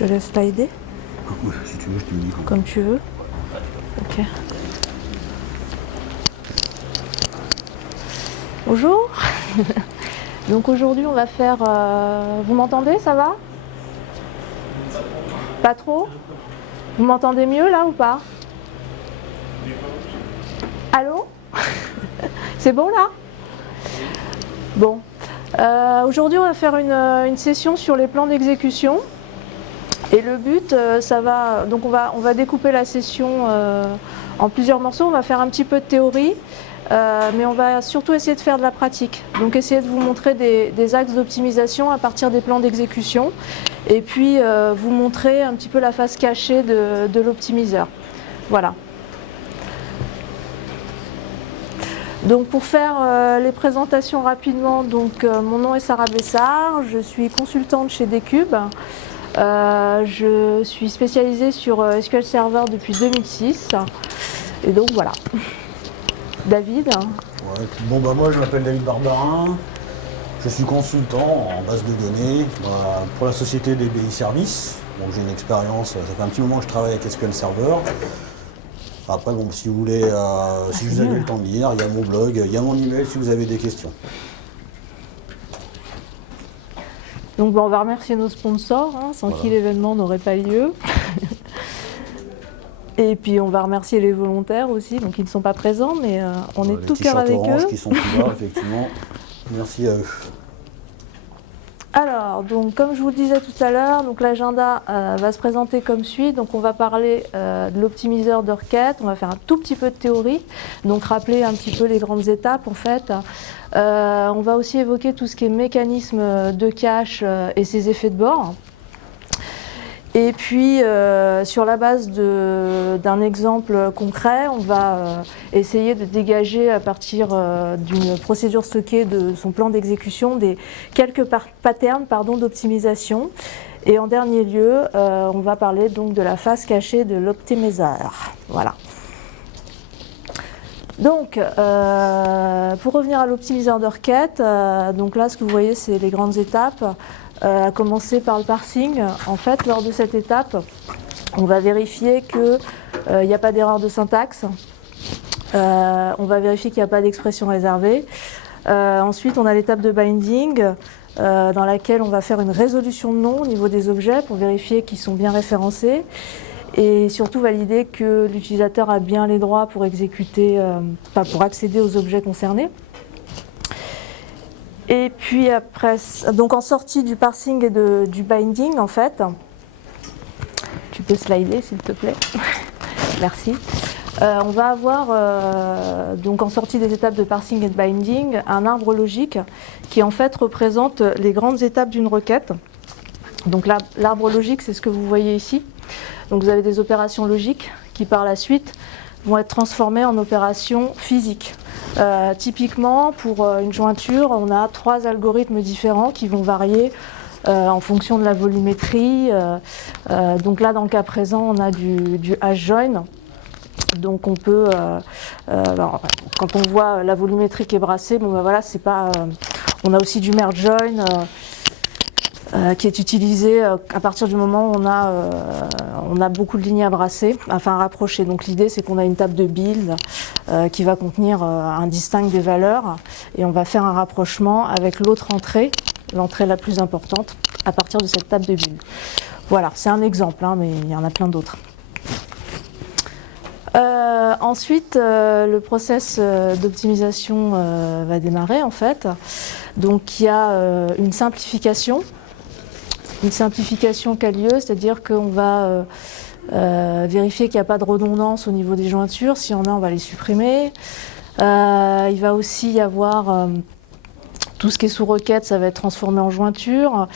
te laisse slider. Oui, si tu veux, je te le dis. Comme tu veux. Ok. Bonjour. Donc aujourd'hui on va faire... Vous m'entendez, ça va? Pas trop? Vous m'entendez mieux là ou pas? Allô? C'est bon là? Bon. Aujourd'hui on va faire une session sur les plans d'exécution. Et le but, ça va... Donc on va découper la session en plusieurs morceaux. On va faire un petit peu de théorie. Mais on va surtout essayer de faire de la pratique. Donc essayer de vous montrer des axes d'optimisation à partir des plans d'exécution et puis vous montrer un petit peu la face cachée de l'optimiseur. Voilà. Donc pour faire les présentations rapidement, donc, mon nom est Sarah Bessard, je suis consultante chez Decube. Je suis spécialisée sur SQL Server depuis 2006 et donc voilà. David. Ouais, bon bah moi je m'appelle David Barbarin, je suis consultant en base de données pour la société DBI Service. Donc j'ai une expérience, ça fait un petit moment que je travaille avec SQL Server. Après bon, si vous voulez, si vous avez le temps de lire, il y a mon blog, il y a mon email si vous avez des questions. Donc on va remercier nos sponsors, sans qui l'événement n'aurait pas lieu. Et puis on va remercier les volontaires aussi, donc ils ne sont pas présents, mais on est tout cœur avec eux. Qui sont plus là, effectivement. Merci à eux. Alors, donc comme je vous le disais tout à l'heure, donc l'agenda va se présenter comme suit. Donc on va parler de l'optimiseur de requêtes, on va faire un tout petit peu de théorie, donc rappeler un petit peu les grandes étapes en fait. On va aussi évoquer tout ce qui est mécanisme de cache et ses effets de bord. Et puis, sur la base d'un exemple concret, on va essayer de dégager à partir d'une procédure stockée de son plan d'exécution quelques patterns d'optimisation. Et en dernier lieu, on va parler donc de la face cachée de l'optimiseur. Voilà. Donc, pour revenir à l'optimiseur de requête, donc là, ce que vous voyez, c'est les grandes étapes. À commencer par le parsing. En fait, lors de cette étape, on va vérifier qu'il n'y a pas d'erreur de syntaxe. On va vérifier qu'il n'y a pas d'expression réservée. Ensuite, on a l'étape de binding, dans laquelle on va faire une résolution de nom au niveau des objets pour vérifier qu'ils sont bien référencés. Et surtout valider que l'utilisateur a bien les droits pour exécuter, pour accéder aux objets concernés. Et puis après, donc en sortie du parsing et du binding, en fait, tu peux slider s'il te plaît, merci. On va avoir, donc en sortie des étapes de parsing et de binding, un arbre logique qui en fait représente les grandes étapes d'une requête. Donc l'arbre logique, c'est ce que vous voyez ici. Donc vous avez des opérations logiques qui par la suite vont être transformées en opérations physiques. Typiquement, pour une jointure, on a 3 algorithmes différents qui vont varier en fonction de la volumétrie. Donc là, dans le cas présent, on a du hash join. Donc on peut, alors, quand on voit la volumétrie qui est brassée, bon ben voilà, c'est pas. On a aussi du merge join. Qui est utilisé à partir du moment où on a beaucoup de lignes à brasser, enfin à rapprocher. Donc l'idée c'est qu'on a une table de build qui va contenir un distinct des valeurs et on va faire un rapprochement avec l'autre entrée, l'entrée la plus importante, à partir de cette table de build. Voilà, c'est un exemple, mais il y en a plein d'autres. Ensuite, le process d'optimisation va démarrer en fait. Donc il y a une simplification. Une simplification qui a lieu, c'est-à-dire qu'on va vérifier qu'il n'y a pas de redondance au niveau des jointures. Si on a, on va les supprimer. Il va aussi y avoir tout ce qui est sous requête, ça va être transformé en jointure.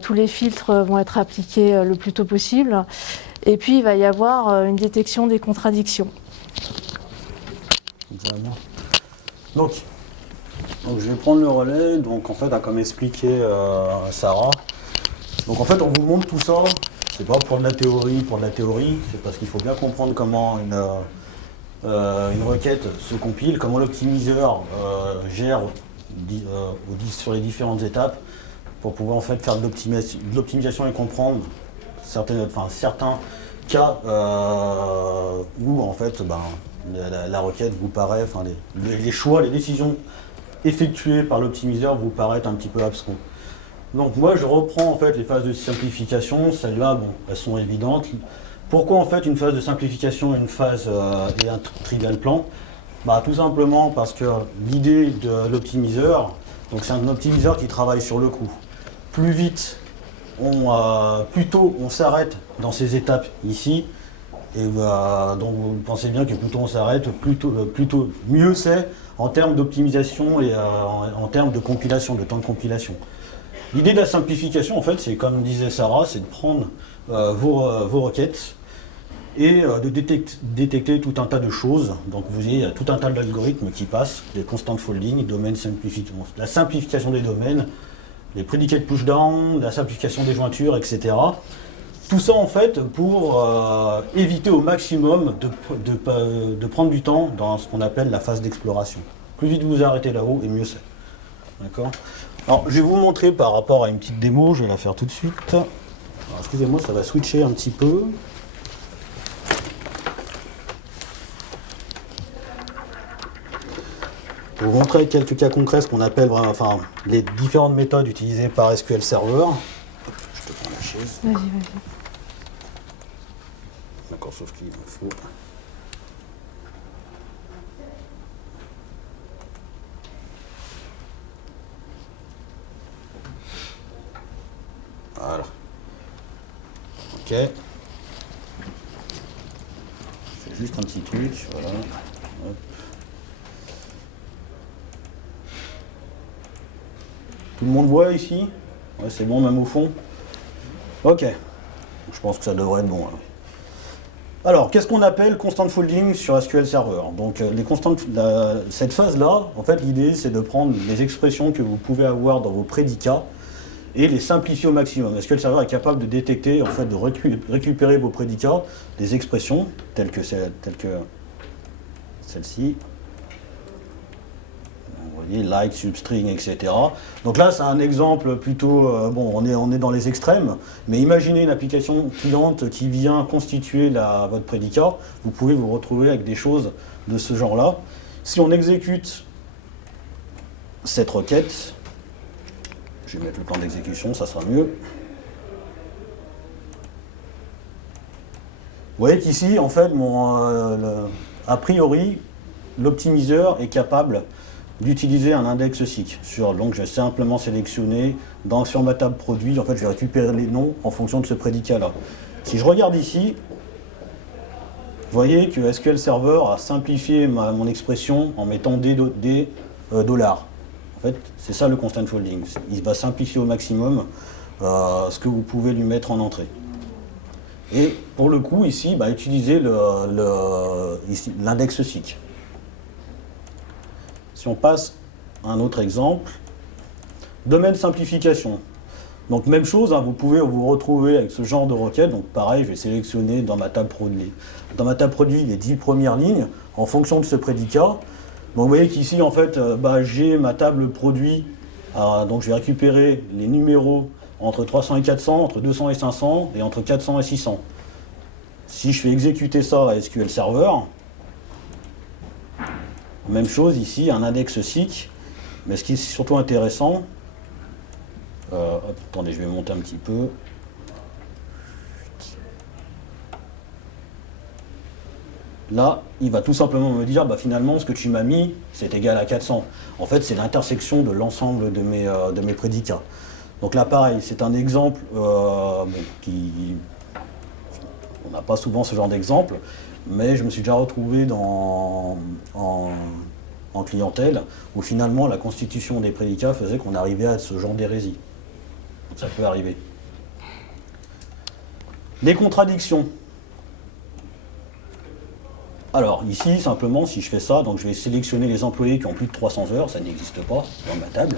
Tous les filtres vont être appliqués le plus tôt possible. Et puis, il va y avoir une détection des contradictions. Donc, je vais prendre le relais. Donc, en fait, comme expliqué Sarah, donc en fait, on vous montre tout ça, c'est pas pour de la théorie, c'est parce qu'il faut bien comprendre comment une requête se compile, comment l'optimiseur gère sur les différentes étapes pour pouvoir en fait faire de l'optimisation et comprendre certains cas où en fait la requête vous paraît, les choix, les décisions effectuées par l'optimiseur vous paraissent un petit peu abscons. Donc moi je reprends en fait les phases de simplification, celles-là bon, elles sont évidentes. Pourquoi en fait une phase de simplification et un trivial plan? Tout simplement parce que l'idée de l'optimiseur, donc c'est un optimiseur qui travaille sur le coût. Plus vite, plus tôt on s'arrête dans ces étapes ici, et donc vous pensez bien que plus tôt on s'arrête, plutôt mieux c'est en termes d'optimisation et en termes de compilation, de temps de compilation. L'idée de la simplification, en fait, c'est comme disait Sarah, c'est de prendre vos requêtes et de détecter tout un tas de choses. Donc vous avez tout un tas d'algorithmes qui passent, les constant folding, domaine simplification, la simplification des domaines, les predicate pushdown, la simplification des jointures, etc. Tout ça en fait pour éviter au maximum de prendre du temps dans ce qu'on appelle la phase d'exploration. Plus vite vous vous arrêtez là-haut et mieux c'est. D'accord ? Alors je vais vous montrer par rapport à une petite démo, je vais la faire tout de suite. Alors, excusez-moi, ça va switcher un petit peu. Je vais vous montrer avec quelques cas concrets ce qu'on appelle les différentes méthodes utilisées par SQL Server. Je te prends la chaise. Vas-y. D'accord, sauf qu'il me faut. Voilà. Ok. Je fais juste un petit truc, voilà. Hop. Tout le monde voit ici? Ouais, c'est bon, même au fond? Ok. Je pense que ça devrait être bon. Alors, qu'est-ce qu'on appelle constant folding sur SQL Server? Donc, cette phase-là, en fait, l'idée, c'est de prendre les expressions que vous pouvez avoir dans vos prédicats et les simplifier au maximum. SQL Server est capable de détecter, en fait, de récupérer vos prédicats, des expressions telles que celle-ci. Vous voyez, like, substring, etc. Donc là, c'est un exemple plutôt... on est dans les extrêmes, mais imaginez une application cliente qui vient constituer votre prédicat. Vous pouvez vous retrouver avec des choses de ce genre-là. Si on exécute cette requête, je vais mettre le temps d'exécution, ça sera mieux. Vous voyez qu'ici, en fait, a priori, l'optimiseur est capable d'utiliser un index SIC. Donc je vais simplement sélectionner sur ma table produit, en fait je vais récupérer les noms en fonction de ce prédicat-là. Si je regarde ici, vous voyez que SQL Server a simplifié mon expression en mettant des dollars. En fait, c'est ça le constant folding. Il va simplifier au maximum ce que vous pouvez lui mettre en entrée. Et pour le coup, ici, utilisez l'index SIC. Si on passe à un autre exemple, domaine simplification. Donc même chose, vous pouvez vous retrouver avec ce genre de requête. Donc pareil, je vais sélectionner dans ma table produit. Dans ma table produit, les 10 premières lignes en fonction de ce prédicat. Donc vous voyez qu'ici, en fait, j'ai ma table produit. Donc je vais récupérer les numéros entre 300 et 400, entre 200 et 500 et entre 400 et 600. Si je fais exécuter ça à SQL Server, même chose ici, un index SIC, mais ce qui est surtout intéressant, attendez, je vais monter un petit peu. Là, il va tout simplement me dire, finalement, ce que tu m'as mis, c'est égal à 400. En fait, c'est l'intersection de l'ensemble de mes prédicats. Donc là, pareil, c'est un exemple on n'a pas souvent ce genre d'exemple, mais je me suis déjà retrouvé en clientèle où finalement la constitution des prédicats faisait qu'on arrivait à ce genre d'hérésie. Ça peut arriver. Les contradictions. Alors ici, simplement, si je fais ça, donc je vais sélectionner les employés qui ont plus de 300 heures, ça n'existe pas dans ma table.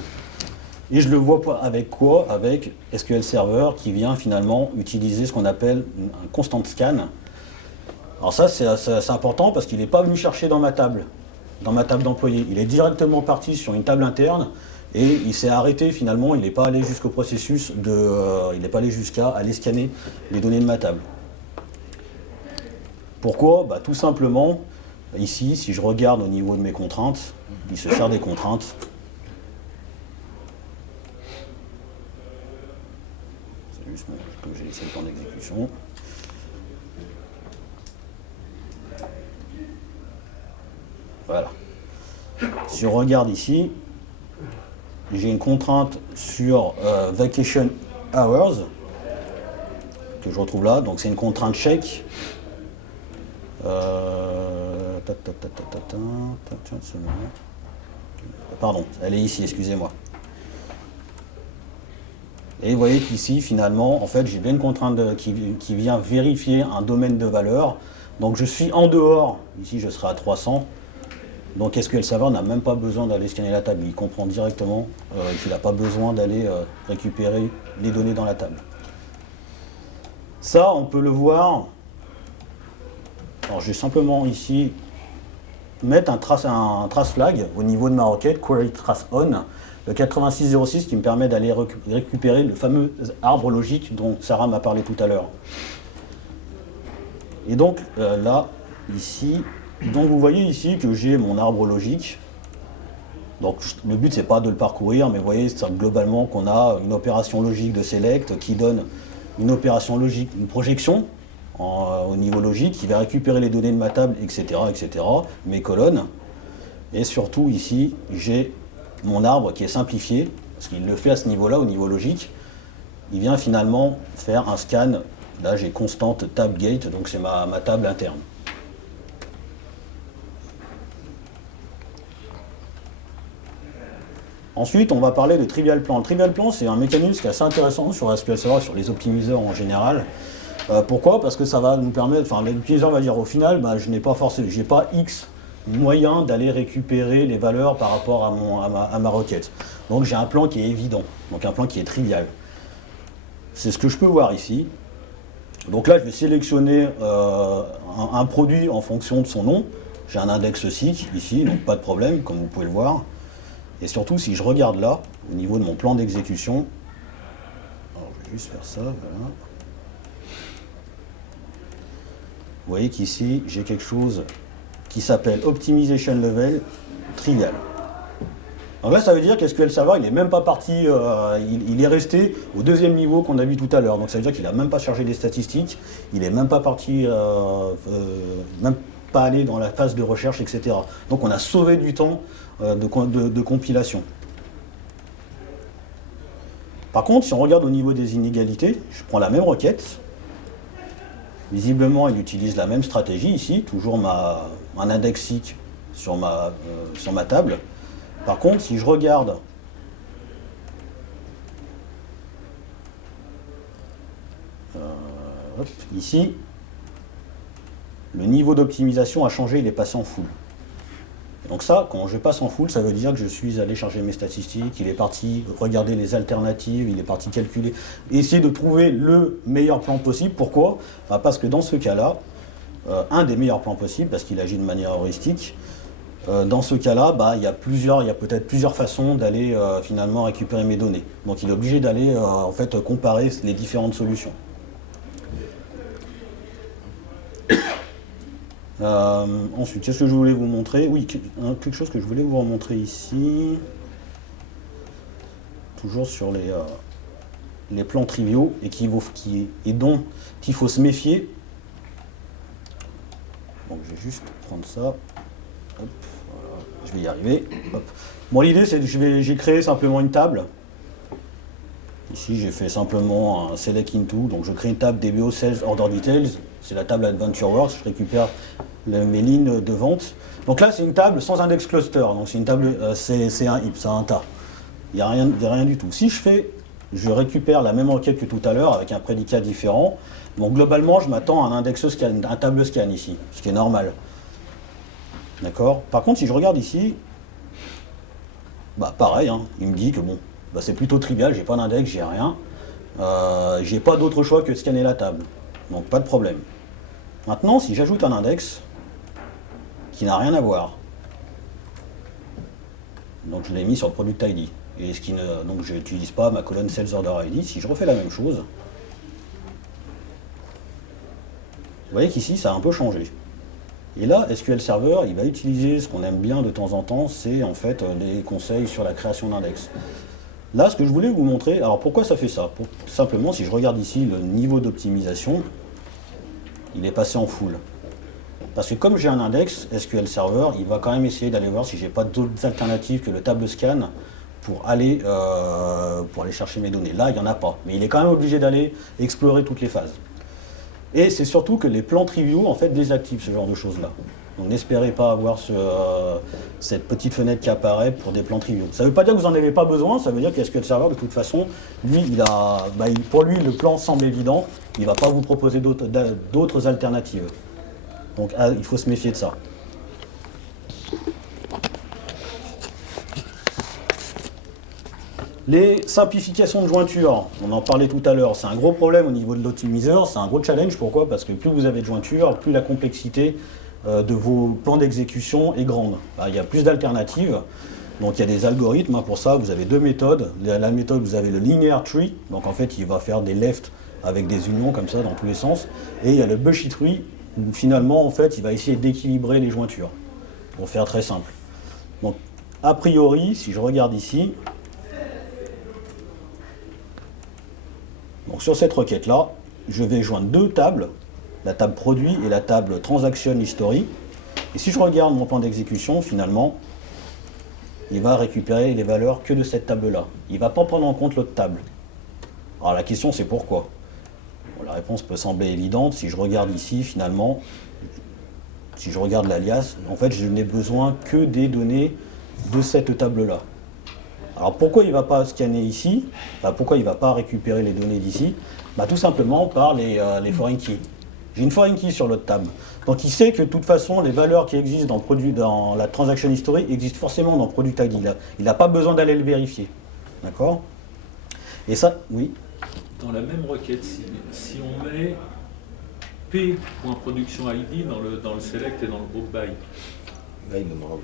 Et je le vois avec quoi? Avec SQL Server qui vient finalement utiliser ce qu'on appelle un constant scan. Alors ça, c'est important parce qu'il n'est pas venu chercher dans ma table d'employés. Il est directement parti sur une table interne et il s'est arrêté finalement, il n'est pas allé jusqu'au processus il n'est pas allé jusqu'à aller scanner les données de ma table. Pourquoi? Bah, tout simplement, ici, si je regarde au niveau de mes contraintes, il se sert des contraintes. C'est juste comme j'ai laissé le temps d'exécution. Voilà. Si je regarde ici, j'ai une contrainte sur vacation hours, que je retrouve là, donc c'est une contrainte chèque. Pardon, elle est ici, excusez-moi. Et vous voyez qu'ici, finalement, en fait, j'ai bien une contrainte qui vient vérifier un domaine de valeur. Donc je suis en dehors, ici je serai à 300. Donc SQL Server n'a même pas besoin d'aller scanner la table. Il comprend directement qu'il n'a pas besoin d'aller récupérer les données dans la table. Ça, on peut le voir. Alors je vais simplement ici mettre un trace flag au niveau de ma requête, query trace on, le 8606 qui me permet d'aller récupérer le fameux arbre logique dont Sarah m'a parlé tout à l'heure. Et donc là, ici, donc vous voyez ici que j'ai mon arbre logique. Donc le but c'est pas de le parcourir, mais vous voyez globalement qu'on a une opération logique de select qui donne une opération logique, une projection au niveau logique qui va récupérer les données de ma table, etc., mes colonnes. Et surtout ici, j'ai mon arbre qui est simplifié, parce qu'il le fait à ce niveau-là, au niveau logique. Il vient finalement faire un scan. Là j'ai constante tab gate, donc c'est ma table interne. Ensuite, on va parler de trivial plan. Le trivial plan, c'est un mécanisme qui est assez intéressant sur SQL Server, sur les optimiseurs en général. Pourquoi? Parce que ça va nous permettre, enfin l'utilisateur va dire au final, bah, je n'ai pas forcément, j'ai pas X moyen d'aller récupérer les valeurs par rapport à ma requête. Donc j'ai un plan qui est évident, donc un plan qui est trivial. C'est ce que je peux voir ici. Donc là, je vais sélectionner un produit en fonction de son nom. J'ai un index SIC ici, donc pas de problème, comme vous pouvez le voir. Et surtout, si je regarde là, au niveau de mon plan d'exécution, je vais juste faire ça, voilà. Vous voyez qu'ici, j'ai quelque chose qui s'appelle Optimization Level Trivial. Donc là, ça veut dire qu'SQL Server, il n'est même pas parti, il est resté au deuxième niveau qu'on a vu tout à l'heure. Donc ça veut dire qu'il n'a même pas chargé des statistiques, il n'est même pas parti, même pas allé dans la phase de recherche, etc. Donc on a sauvé du temps de compilation. Par contre, si on regarde au niveau des inégalités, je prends la même requête. Visiblement, il utilise la même stratégie ici, toujours un index SIC sur ma table. Par contre, si je regarde ici, le niveau d'optimisation a changé, il est passé en full. Donc ça, quand je passe en full, ça veut dire que je suis allé charger mes statistiques, il est parti regarder les alternatives, il est parti calculer, essayer de trouver le meilleur plan possible. Pourquoi? Parce que dans ce cas-là, un des meilleurs plans possibles, parce qu'il agit de manière heuristique, dans ce cas-là, il y a peut-être plusieurs façons d'aller finalement récupérer mes données. Donc il est obligé d'aller en fait comparer les différentes solutions. Ensuite, qu'est-ce que je voulais vous montrer? Oui, quelque chose que je voulais vous montrer ici. Toujours sur les plans triviaux et dont il faut se méfier. Donc je vais juste prendre ça. Hop, voilà, je vais y arriver. Hop. Bon, l'idée c'est que j'ai créé simplement une table. Ici, j'ai fait simplement un select into, donc je crée une table DBO Sales Order Details. C'est la table AdventureWorks, je récupère mes lignes de vente. Donc là, c'est une table sans index cluster, donc c'est une table, c'est un heap, c'est un tas. Il n'y a rien du tout. Si je récupère la même requête que tout à l'heure avec un prédicat différent, donc globalement, je m'attends à un index scan, un table scan ici, ce qui est normal. D'accord? Par contre, si je regarde ici, pareil, hein, il me dit que bon, c'est plutôt trivial, j'ai pas d'index, j'ai rien. J'ai pas d'autre choix que de scanner la table. Donc pas de problème. Maintenant, si j'ajoute un index qui n'a rien à voir, donc je l'ai mis sur le product ID, et donc je n'utilise pas ma colonne Sales Order ID. Si je refais la même chose, vous voyez qu'ici ça a un peu changé. Et là, SQL Server, il va utiliser ce qu'on aime bien de temps en temps, c'est en fait les conseils sur la création d'index. Là, ce que je voulais vous montrer, alors pourquoi ça fait ça? Simplement, si je regarde ici le niveau d'optimisation, il est passé en full. Parce que comme j'ai un index, SQL Server, il va quand même essayer d'aller voir si j'ai pas d'autres alternatives que le table scan pour aller chercher mes données. Là, il n'y en a pas. Mais il est quand même obligé d'aller explorer toutes les phases. Et c'est surtout que les plans triviaux, en fait, désactivent ce genre de choses-là. Donc n'espérez pas avoir cette petite fenêtre qui apparaît pour des plans triviaux. Ça ne veut pas dire que vous n'en avez pas besoin, ça veut dire que SQL Server, de toute façon, lui, pour lui, le plan semble évident, il ne va pas vous proposer d'autres alternatives. Donc il faut se méfier de ça. Les simplifications de jointure, on en parlait tout à l'heure, c'est un gros problème au niveau de l'optimiseur, c'est un gros challenge. Pourquoi? Parce que plus vous avez de jointure, plus la complexité de vos plans d'exécution est grande. Il y a plus d'alternatives, donc il y a des algorithmes. Pour ça, vous avez deux méthodes. La méthode, vous avez le linear tree, donc en fait, il va faire des left avec des unions comme ça dans tous les sens. Et il y a le bushy tree, où finalement, en fait, il va essayer d'équilibrer les jointures, pour faire très simple. Donc, a priori, si je regarde ici, donc sur cette requête-là, je vais joindre deux tables, la table produit et la table transaction history. Et si je regarde mon plan d'exécution, finalement, il va récupérer les valeurs que de cette table-là. Il ne va pas prendre en compte l'autre table. Alors la question, c'est pourquoi? Bon, la réponse peut sembler évidente. Si je regarde ici, finalement, si je regarde l'alias, en fait, je n'ai besoin que des données de cette table-là. Alors pourquoi il ne va pas scanner ici? Pourquoi il ne va pas récupérer les données d'ici? Tout simplement par les foreign keys. J'ai une foreign key sur l'autre table. Donc il sait que de toute façon, les valeurs qui existent dans la transaction history existent forcément dans product ID. Il n'a pas besoin d'aller le vérifier. D'accord? Et ça, oui? Dans la même requête, si on met p.production.id dans le select et dans le group by. Là, il demandera.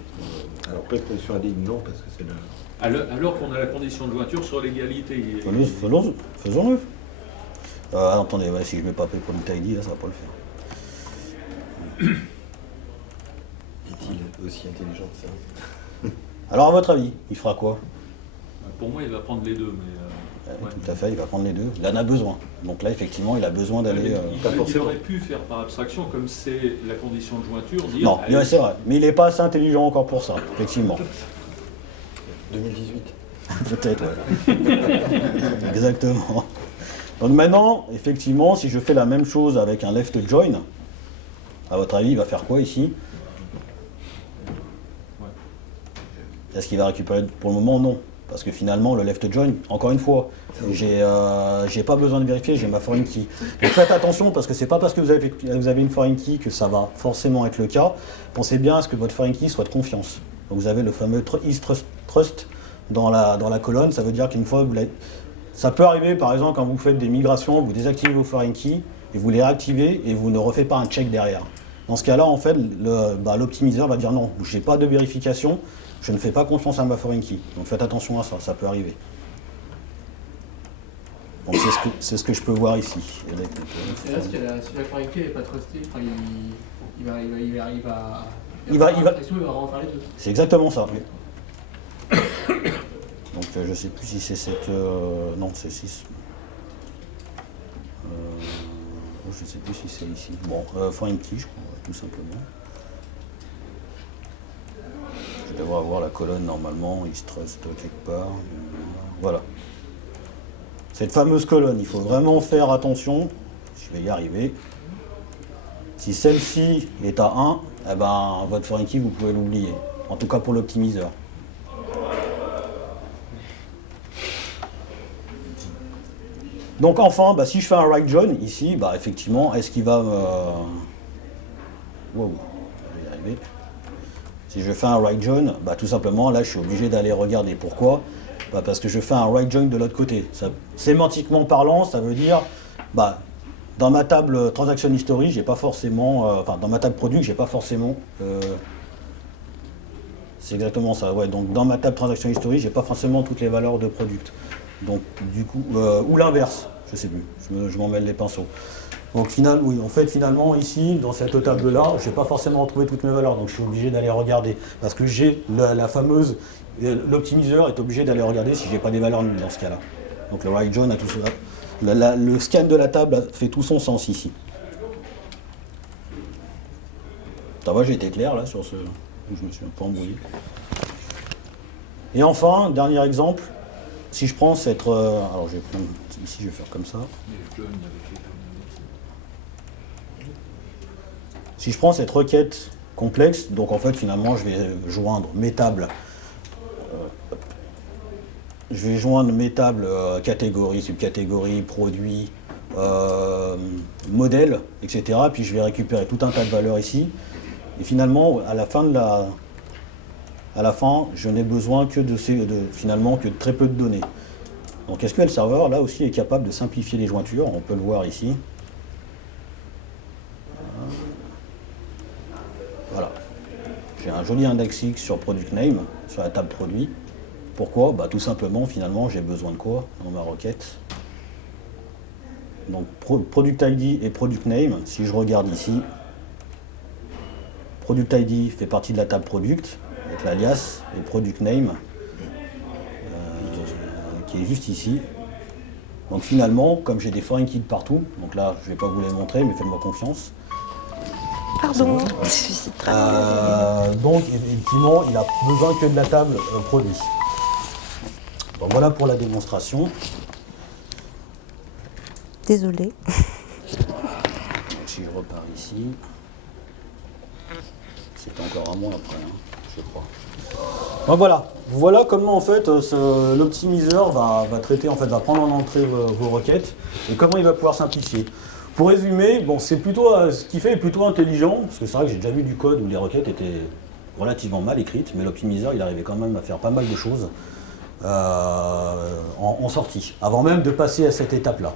Alors, p.production.id, non, parce que c'est là. Alors qu'on a la condition de jointure sur l'égalité. Faisons-le. Attendez, si je ne mets pas p.product ID, là, ça ne va pas le faire. Est-il aussi intelligent que ça? Alors, à votre avis, il fera quoi? Pour moi, il va prendre les deux, mais... Ouais. Tout à fait, il va prendre les deux. Il en a besoin. Donc là, effectivement, il a besoin d'aller... Il aurait pu faire par abstraction, comme c'est la condition de jointure, dire... Non, c'est vrai. Mais il n'est pas assez intelligent encore pour ça, effectivement. 2018. Peut-être, ouais. Exactement. Donc maintenant, effectivement, si je fais la même chose avec un left join, à votre avis, il va faire quoi ici? Est-ce qu'il va récupérer? Pour le moment, non. Parce que finalement, le left join, encore une fois, j'ai pas besoin de vérifier, j'ai ma foreign key. Donc faites attention, parce que c'est pas parce que vous avez une foreign key que ça va forcément être le cas. Pensez bien à ce que votre foreign key soit de confiance. Donc vous avez le fameux is trust dans la colonne. Ça veut dire qu'une fois, ça peut arriver, par exemple, quand vous faites des migrations, vous désactivez vos foreign keys et vous les réactivez et vous ne refaites pas un check derrière. Dans ce cas-là, en fait, l'optimiseur va dire non, j'ai pas de vérification. Je ne fais pas confiance à ma foreign key. Donc faites attention à ça, ça peut arriver. Donc c'est ce que je peux voir ici. Et là, si la foreign key n'est pas trustée, il va vraiment faire les deux. C'est exactement ça. Donc je ne sais plus si c'est cette... non, c'est 6. Je ne sais plus si c'est ici. Bon, foreign key, je crois, tout simplement. Je devrais avoir la colonne normalement, istrust quelque part. Voilà. Cette fameuse colonne, il faut vraiment faire attention. Je vais y arriver. Si celle-ci est à 1, eh ben, votre foreign key, vous pouvez l'oublier. En tout cas pour l'optimiseur. Donc enfin, si je fais un right join ici, effectivement, est-ce qu'il va me... Wow, je vais y arriver. Si je fais un right join, tout simplement, là, je suis obligé d'aller regarder. Pourquoi? Parce que je fais un right join de l'autre côté. Ça, sémantiquement parlant, ça veut dire, dans ma table transaction history, j'ai pas forcément, dans ma table product, j'ai pas forcément C'est exactement ça, ouais. Donc dans ma table transaction history, j'ai pas forcément toutes les valeurs de product. Donc du coup, ou l'inverse, je sais plus, je m'en mêle les pinceaux. Donc oui, en fait finalement ici, dans cette table-là, je n'ai pas forcément retrouvé toutes mes valeurs, donc je suis obligé d'aller regarder. Parce que j'ai la fameuse, l'optimiseur est obligé d'aller regarder si j'ai pas des valeurs nulles dans ce cas-là. Donc le write John a tout ça. Le scan de la table fait tout son sens ici. Ça va, j'ai été clair là sur ce. Je me suis un peu embrouillé. Et enfin, dernier exemple, si je prends cette. Alors je vais prendre. Ici, je vais faire comme ça. Si je prends cette requête complexe, donc en fait finalement je vais joindre mes tables. Je vais joindre mes tables catégories, subcatégories, produits, modèles, etc. Puis je vais récupérer tout un tas de valeurs ici. Et finalement, à la fin, je n'ai besoin que finalement que de très peu de données. Donc SQL Server, là aussi, est capable de simplifier les jointures. On peut le voir ici. Voilà. J'ai un joli index X sur product name, sur la table produit. Pourquoi? Bah, tout simplement, finalement, j'ai besoin de quoi dans ma requête? Donc product ID et product name, si je regarde ici, product ID fait partie de la table product, avec l'alias, et product name, qui est juste ici. Donc finalement, comme j'ai des foreign keys partout, donc là, je ne vais pas vous les montrer, mais faites-moi confiance. Pardon, je suis très donc effectivement, il a besoin que de la table produit. Donc voilà pour la démonstration. Désolée. Si je repars ici, c'est encore à moi après, hein, je crois. Donc voilà comment en fait l'optimiseur va traiter, en fait, va prendre en entrée vos requêtes et comment il va pouvoir simplifier. Pour résumer, bon, c'est plutôt ce qu'il fait est plutôt intelligent, parce que c'est vrai que j'ai déjà vu du code où les requêtes étaient relativement mal écrites, mais l'optimiseur il arrivait quand même à faire pas mal de choses en sortie, avant même de passer à cette étape-là.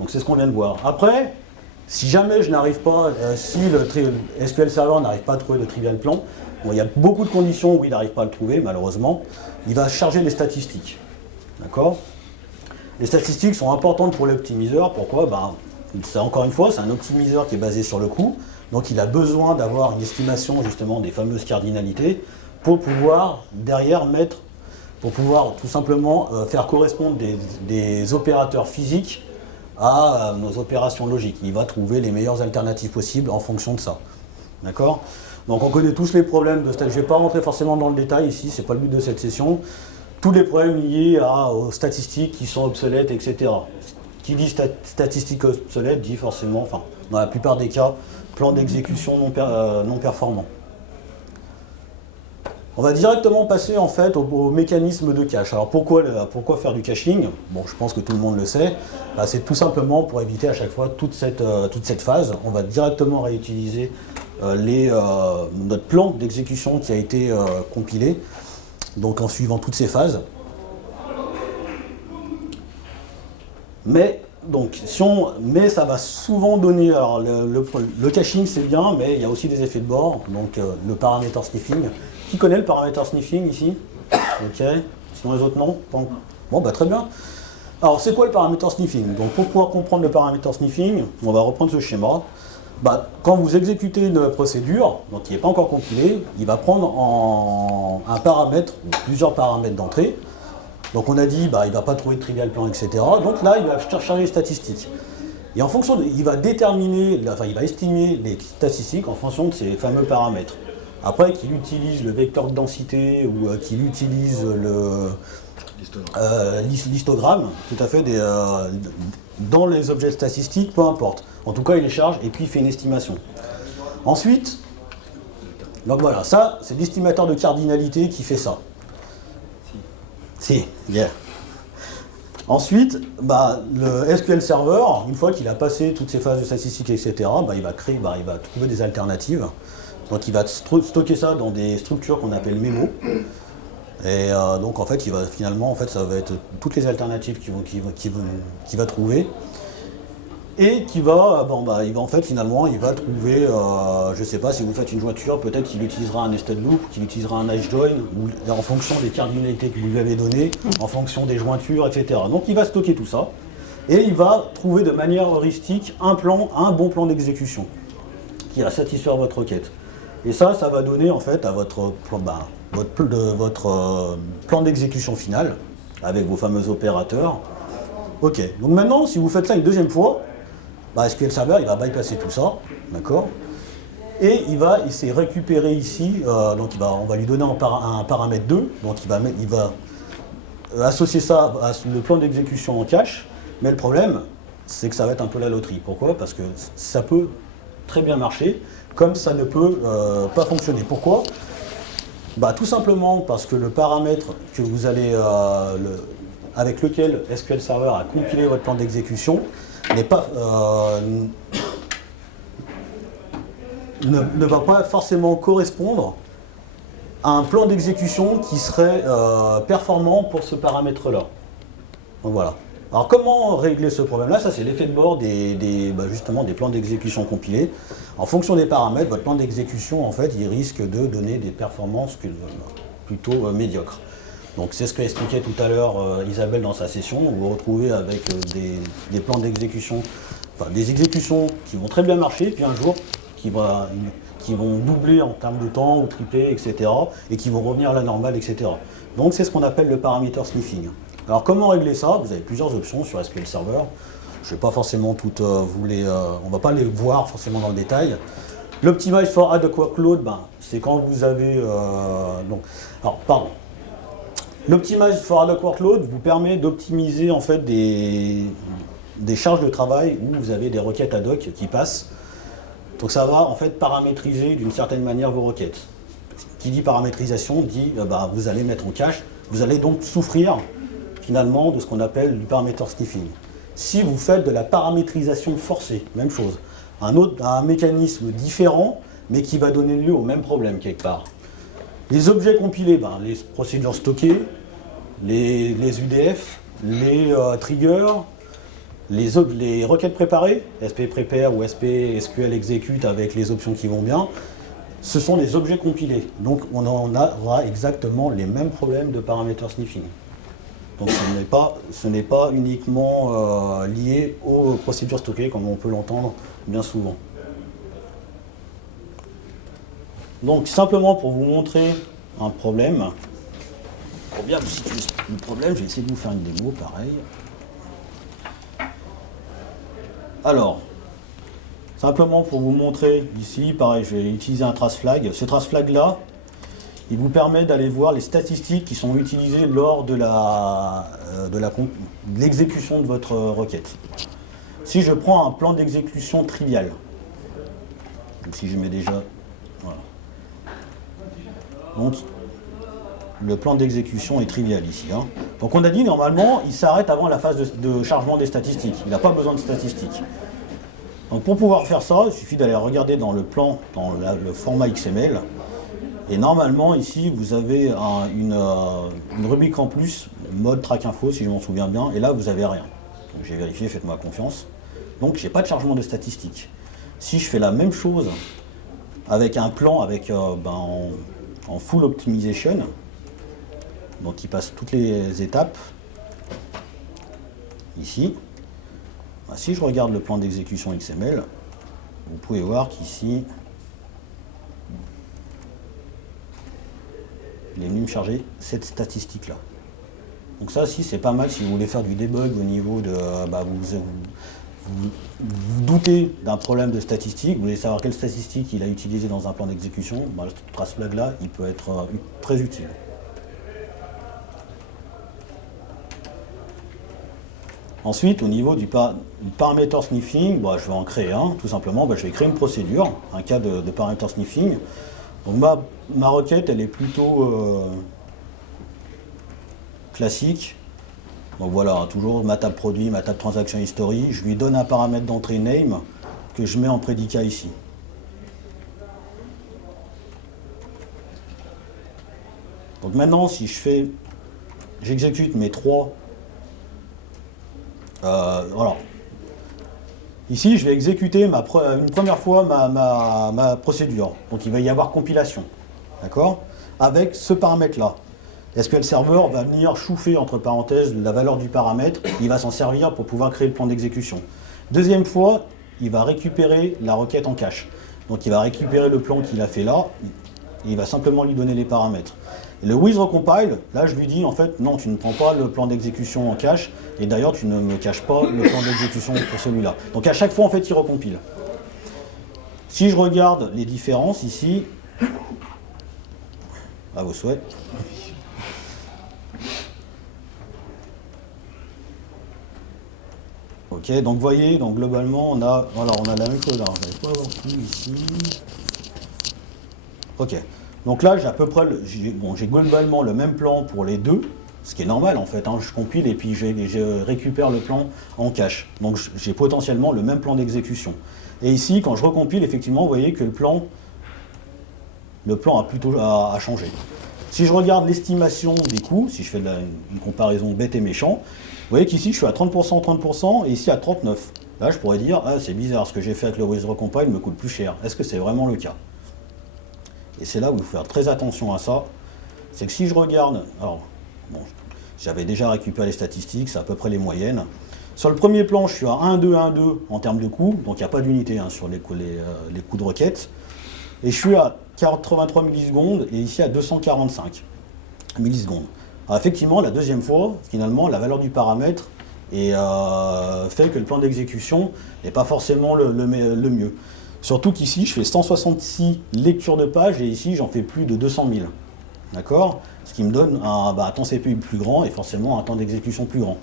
Donc c'est ce qu'on vient de voir. Après, si jamais je n'arrive pas, si le SQL Server n'arrive pas à trouver le trivial plan, bon, il y a beaucoup de conditions où il n'arrive pas à le trouver, malheureusement, il va charger les statistiques. D'accord? Les statistiques sont importantes pour l'optimiseur. Pourquoi? Encore une fois, c'est un optimiseur qui est basé sur le coût, donc il a besoin d'avoir une estimation justement des fameuses cardinalités pour pouvoir derrière pour pouvoir tout simplement faire correspondre des opérateurs physiques à nos opérations logiques. Il va trouver les meilleures alternatives possibles en fonction de ça. D'accord? Donc on connaît tous les problèmes de statistiques. Je ne vais pas rentrer forcément dans le détail ici, ce n'est pas le but de cette session. Tous les problèmes liés aux statistiques qui sont obsolètes, etc. Qui dit statistiques obsolètes dit forcément, enfin, dans la plupart des cas, plan d'exécution non performant. On va directement passer en fait au mécanisme de cache. Alors pourquoi faire du caching? Bon, je pense que tout le monde le sait. C'est tout simplement pour éviter à chaque fois toute cette phase. On va directement réutiliser notre plan d'exécution qui a été compilé, donc en suivant toutes ces phases. Mais ça va souvent donner. Alors le caching c'est bien, mais il y a aussi des effets de bord. Donc le parameter sniffing. Qui connaît le parameter sniffing ici? Ok. Sinon les autres non? Bon, très bien. Alors c'est quoi le parameter sniffing? Donc pour pouvoir comprendre le parameter sniffing, on va reprendre ce schéma. Quand vous exécutez une procédure, donc qui n'est pas encore compilée, il va prendre un paramètre ou plusieurs paramètres d'entrée. Donc on a dit, il ne va pas trouver de trivial plan, etc. Donc là, il va charger les statistiques. Et en fonction il va estimer les statistiques en fonction de ces fameux paramètres. Après, qu'il utilise le vecteur de densité ou qu'il utilise l'histogramme, tout à fait, dans les objets statistiques, peu importe. En tout cas, il les charge et puis il fait une estimation. Ensuite, donc voilà, ça, c'est l'estimateur de cardinalité qui fait ça. Si, yeah. Ensuite, le SQL Server, une fois qu'il a passé toutes ces phases de statistiques, etc., il va trouver des alternatives. Donc il va stocker ça dans des structures qu'on appelle mémo. Et donc en fait, ça va être toutes les alternatives qu'il va trouver. et qui va, il va en fait finalement, il va trouver, je sais pas, si vous faites une jointure, peut-être qu'il utilisera un nested loop, qu'il utilisera un nice join, ou en fonction des cardinalités que vous lui avez données, en fonction des jointures, etc. Donc il va stocker tout ça, et il va trouver de manière heuristique un bon plan d'exécution, qui va satisfaire votre requête. Et ça va donner en fait à votre plan d'exécution final, avec vos fameux opérateurs. Ok, donc maintenant, si vous faites ça une deuxième fois, SQL Server, il va bypasser tout ça, d'accord? Et il va essayer de récupérer ici, donc on va lui donner un paramètre 2, donc il va associer ça à le plan d'exécution en cache, mais le problème, c'est que ça va être un peu la loterie. Pourquoi? Parce que ça peut très bien marcher, comme ça ne peut pas fonctionner. Pourquoi? Tout simplement parce que le paramètre que vous allez, avec lequel SQL Server a compilé votre plan d'exécution ne va pas forcément correspondre à un plan d'exécution qui serait performant pour ce paramètre-là. Donc voilà. Alors comment régler ce problème-là? Ça, c'est l'effet de bord justement des plans d'exécution compilés. En fonction des paramètres, votre plan d'exécution, en fait, il risque de donner des performances plutôt médiocres. Donc c'est ce qu'a expliqué tout à l'heure Isabelle dans sa session. Vous vous retrouvez avec des plans d'exécution, des exécutions qui vont très bien marcher, puis un jour qui vont doubler en termes de temps ou tripler, etc. et qui vont revenir à la normale, etc. Donc c'est ce qu'on appelle le parameter sniffing. Alors comment régler ça? Vous avez plusieurs options sur SQL Server. Je ne vais pas forcément toutes on ne va pas les voir forcément dans le détail. L'Optimize for Adequate Workload, c'est quand vous avez L'Optimize for Adequate Workload vous permet d'optimiser en fait des charges de travail où vous avez des requêtes ad hoc qui passent. Donc ça va en fait paramétriser d'une certaine manière vos requêtes. Qui dit paramétrisation dit vous allez mettre en cache, vous allez donc souffrir finalement de ce qu'on appelle du parameter sniffing. Si vous faites de la paramétrisation forcée, même chose, un mécanisme différent mais qui va donner lieu au même problème quelque part. Les objets compilés, les procédures stockées, les UDF, les triggers, les requêtes préparées, SP prepare ou SP SQL execute avec les options qui vont bien, ce sont des objets compilés. Donc on aura exactement les mêmes problèmes de parameter sniffing. Donc ce n'est pas uniquement lié aux procédures stockées comme on peut l'entendre bien souvent. Donc simplement pour vous montrer un problème, pour bien vous situer le problème, je vais essayer de vous faire une démo pareil. Alors, simplement pour vous montrer ici, pareil, je vais utiliser un trace flag. Ce trace flag là, il vous permet d'aller voir les statistiques qui sont utilisées lors de l'exécution de votre requête. Si je prends un plan d'exécution trivial, donc si je mets déjà, voilà. Donc le plan d'exécution est trivial ici. Donc on a dit normalement il s'arrête avant la phase de chargement des statistiques. Il n'a pas besoin de statistiques. Donc pour pouvoir faire ça, il suffit d'aller regarder dans le plan, dans le format XML. Et normalement ici vous avez une rubrique en plus, mode track info si je m'en souviens bien, et là vous n'avez rien. Donc j'ai vérifié, faites-moi confiance. Donc j'ai pas de chargement de statistiques. Si je fais la même chose avec un plan en full optimization, donc qui passe toutes les étapes, ici, si je regarde le plan d'exécution XML, vous pouvez voir qu'ici, il est venu me charger cette statistique-là. Donc ça, si c'est pas mal si vous voulez faire du debug au niveau de... vous doutez d'un problème de statistique, vous voulez savoir quelle statistique il a utilisé dans un plan d'exécution, ce trace flag là, il peut être très utile. Ensuite, au niveau du parameter sniffing, je vais en créer un, tout simplement, je vais créer une procédure, un cas de parameter sniffing. Donc ma requête, elle est plutôt classique. Donc voilà, toujours ma table produit, ma table transaction history. Je lui donne un paramètre d'entrée name que je mets en prédicat ici. Donc maintenant, si j'exécute mes trois, voilà. Ici, je vais exécuter une première fois ma procédure. Donc il va y avoir compilation, d'accord? Avec ce paramètre-là. Est-ce que le serveur va venir chauffer, entre parenthèses, la valeur du paramètre? Il va s'en servir pour pouvoir créer le plan d'exécution. Deuxième fois, il va récupérer la requête en cache. Donc il va récupérer le plan qu'il a fait là, et il va simplement lui donner les paramètres. Et le with recompile, là je lui dis en fait non, tu ne prends pas le plan d'exécution en cache, et d'ailleurs tu ne me caches pas le plan d'exécution pour celui-là. Donc à chaque fois en fait il recompile. Si je regarde les différences ici, à vos souhaits. Ok, donc vous voyez, donc globalement on a la même chose là, on va pas avoir tout ici. Ok, donc là j'ai à peu près, j'ai globalement le même plan pour les deux, ce qui est normal en fait, hein, je compile et puis je récupère le plan en cache. Donc j'ai potentiellement le même plan d'exécution. Et ici, quand je recompile, effectivement, vous voyez que le plan a plutôt changé. Si je regarde l'estimation des coûts, si je fais une comparaison bête et méchant, vous voyez qu'ici je suis à 30%, 30% et ici à 39%. Là je pourrais dire, ah, c'est bizarre, ce que j'ai fait avec le with recompile me coûte plus cher. Est-ce que c'est vraiment le cas? Et c'est là où il faut faire très attention à ça. C'est que si je regarde, alors bon, j'avais déjà récupéré les statistiques, c'est à peu près les moyennes. Sur le premier plan, je suis à 1,2, 1,2 en termes de coûts, donc il n'y a pas d'unité hein, sur les coûts de requête. Et je suis à 83 millisecondes et ici à 245 millisecondes. Alors effectivement, la deuxième fois, finalement, la valeur du paramètre fait que le plan d'exécution n'est pas forcément le mieux. Surtout qu'ici, je fais 166 lectures de pages et ici, j'en fais plus de 200 000. D'accord? Ce qui me donne un temps CPU plus grand et forcément un temps d'exécution plus grand.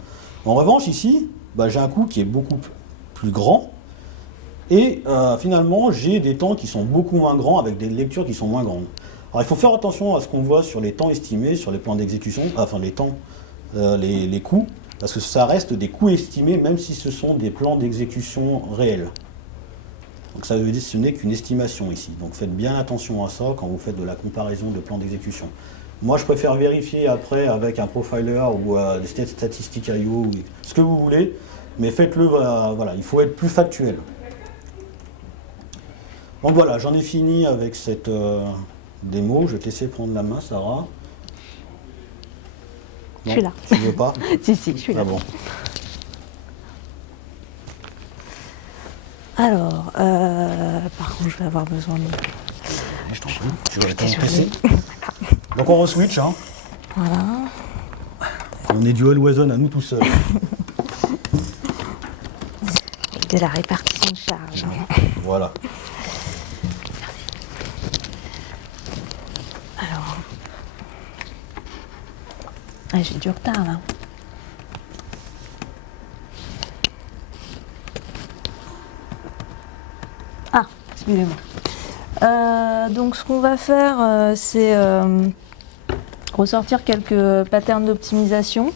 En revanche, ici, j'ai un coût qui est beaucoup plus grand et finalement, j'ai des temps qui sont beaucoup moins grands avec des lectures qui sont moins grandes. Alors, il faut faire attention à ce qu'on voit sur les temps estimés, sur les plans d'exécution, enfin les temps, les coûts, parce que ça reste des coûts estimés, même si ce sont des plans d'exécution réels. Donc ça veut dire que ce n'est qu'une estimation ici. Donc faites bien attention à ça quand vous faites de la comparaison de plans d'exécution. Moi, je préfère vérifier après avec un profiler ou des statistiques IO, ou ce que vous voulez, mais faites-le, voilà, il faut être plus factuel. Donc voilà, j'en ai fini avec cette démo. Je vais te laisser prendre la main, Sarah. Je suis là. Tu veux pas? Si, je suis là. Ah bon. Alors, par contre, je vais avoir besoin de... Je t'en prie, tu vas être pressé. Donc on re-switch, hein. Voilà. On est du Always-on à nous tout seuls. De la répartition de charge. Voilà. Alors... Ah, j'ai du retard, là. Ah, excusez-moi. Donc ce qu'on va faire, c'est ressortir quelques patterns d'optimisation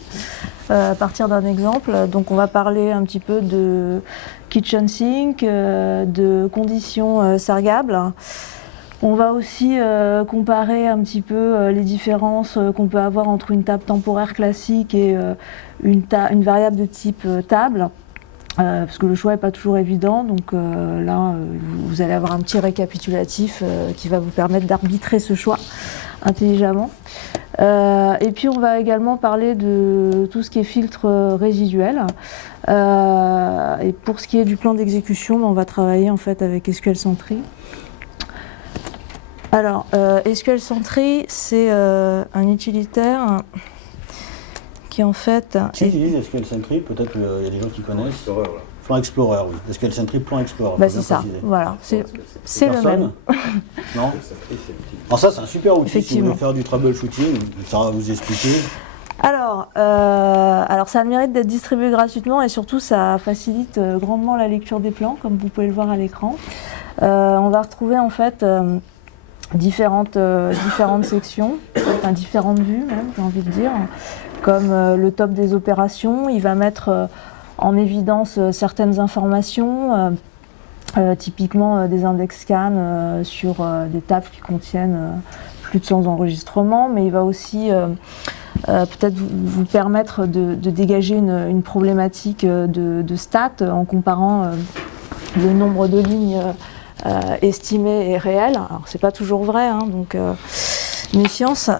à partir d'un exemple. Donc on va parler un petit peu de kitchen sink, de conditions sargables. On va aussi comparer un petit peu les différences qu'on peut avoir entre une table temporaire classique et une variable de type table. Parce que le choix n'est pas toujours évident, donc là vous allez avoir un petit récapitulatif qui va vous permettre d'arbitrer ce choix intelligemment. Et puis on va également parler de tout ce qui est filtre résiduel. Et pour ce qui est du plan d'exécution, on va travailler en fait avec SQL Sentry. Alors SQL Sentry, c'est un utilitaire qui en fait... Qui utilise SQL Sentry? Peut-être qu'il y a des gens qui connaissent. Explorer, voilà. Plan Explorer, oui. SQL Sentry, Plan Explorer. C'est ça, voilà. C'est le même. Non. Alors ça, c'est un super outil si vous voulez Effectivement. faire du troubleshooting. Ça va vous expliquer. Alors ça a le mérite d'être distribué gratuitement et surtout ça facilite grandement la lecture des plans, comme vous pouvez le voir à l'écran. On va retrouver en fait différentes sections, enfin différentes vues même, j'ai envie de dire, comme le top des opérations. Il va mettre en évidence certaines informations, typiquement des index scan sur des tables qui contiennent plus de 100 enregistrements, mais il va aussi peut-être vous permettre de dégager une problématique de stats en comparant le nombre de lignes estimé est réel. Alors c'est pas toujours vrai, hein, donc méfiance.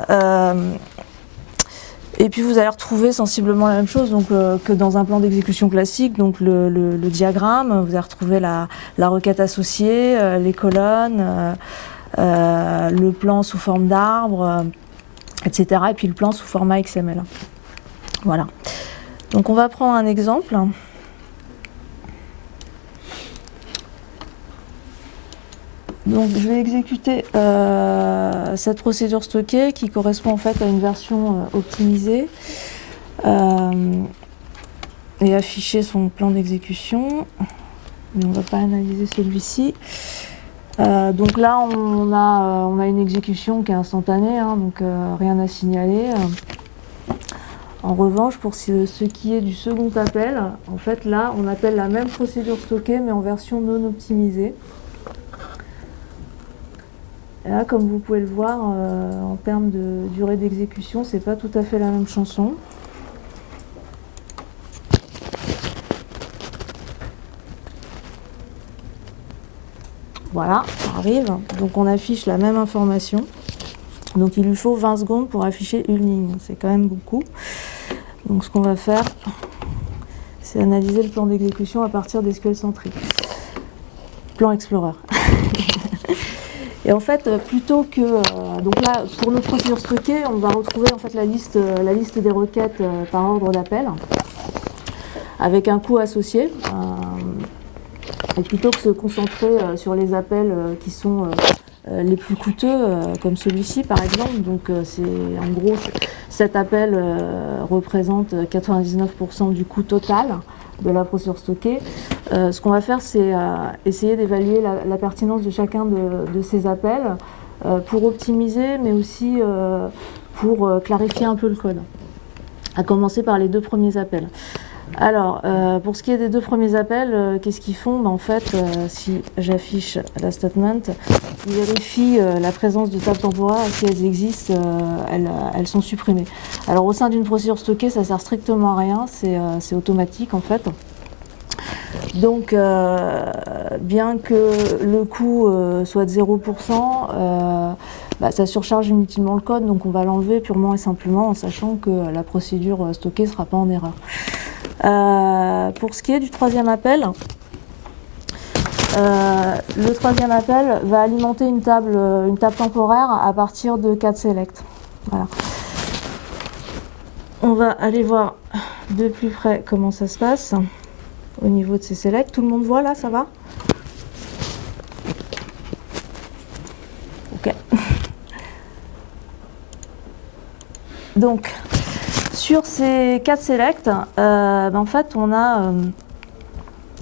Et puis vous allez retrouver sensiblement la même chose donc, que dans un plan d'exécution classique, donc le diagramme, vous allez retrouver la requête associée, les colonnes, le plan sous forme d'arbre, etc. Et puis le plan sous format XML. Voilà. Donc on va prendre un exemple. Donc je vais exécuter cette procédure stockée qui correspond en fait à une version optimisée et afficher son plan d'exécution. Mais on ne va pas analyser celui-ci. Donc là on a une exécution qui est instantanée, hein, donc rien à signaler. En revanche, pour ce qui est du second appel, en fait là on appelle la même procédure stockée mais en version non optimisée. Et là, comme vous pouvez le voir, en termes de durée d'exécution, c'est pas tout à fait la même chanson. Voilà, ça arrive. Donc on affiche la même information. Donc il lui faut 20 secondes pour afficher une ligne. C'est quand même beaucoup. Donc ce qu'on va faire, c'est analyser le plan d'exécution à partir d'SQL Centric. Plan Explorer. Et en fait, plutôt que... donc là, pour nos procédures stockées, on va retrouver en fait la liste des requêtes par ordre d'appel, avec un coût associé. Et plutôt que de se concentrer sur les appels qui sont les plus coûteux, comme celui-ci par exemple, donc c'est en gros, cet appel représente 99% du coût total de la procédure stockée. Ce qu'on va faire, c'est essayer d'évaluer la pertinence de chacun de ces appels pour optimiser, mais aussi pour clarifier un peu le code. À commencer par les deux premiers appels. Alors, pour ce qui est des deux premiers appels, qu'est-ce qu'ils font? En fait, si j'affiche la statement, ils vérifient la présence de tables temporaires. Si elles existent, elles sont supprimées. Alors, au sein d'une procédure stockée, ça sert strictement à rien. C'est automatique, en fait. Donc, bien que le coût soit de 0%, ça surcharge inutilement le code. Donc, on va l'enlever purement et simplement en sachant que la procédure stockée ne sera pas en erreur. Pour ce qui est du troisième appel, le troisième appel va alimenter une table temporaire à partir de 4 select. Voilà. On va aller voir de plus près comment ça se passe au niveau de ces selects. Tout le monde voit là, ça va? Ok. Donc, sur ces 4 selects, en fait, on a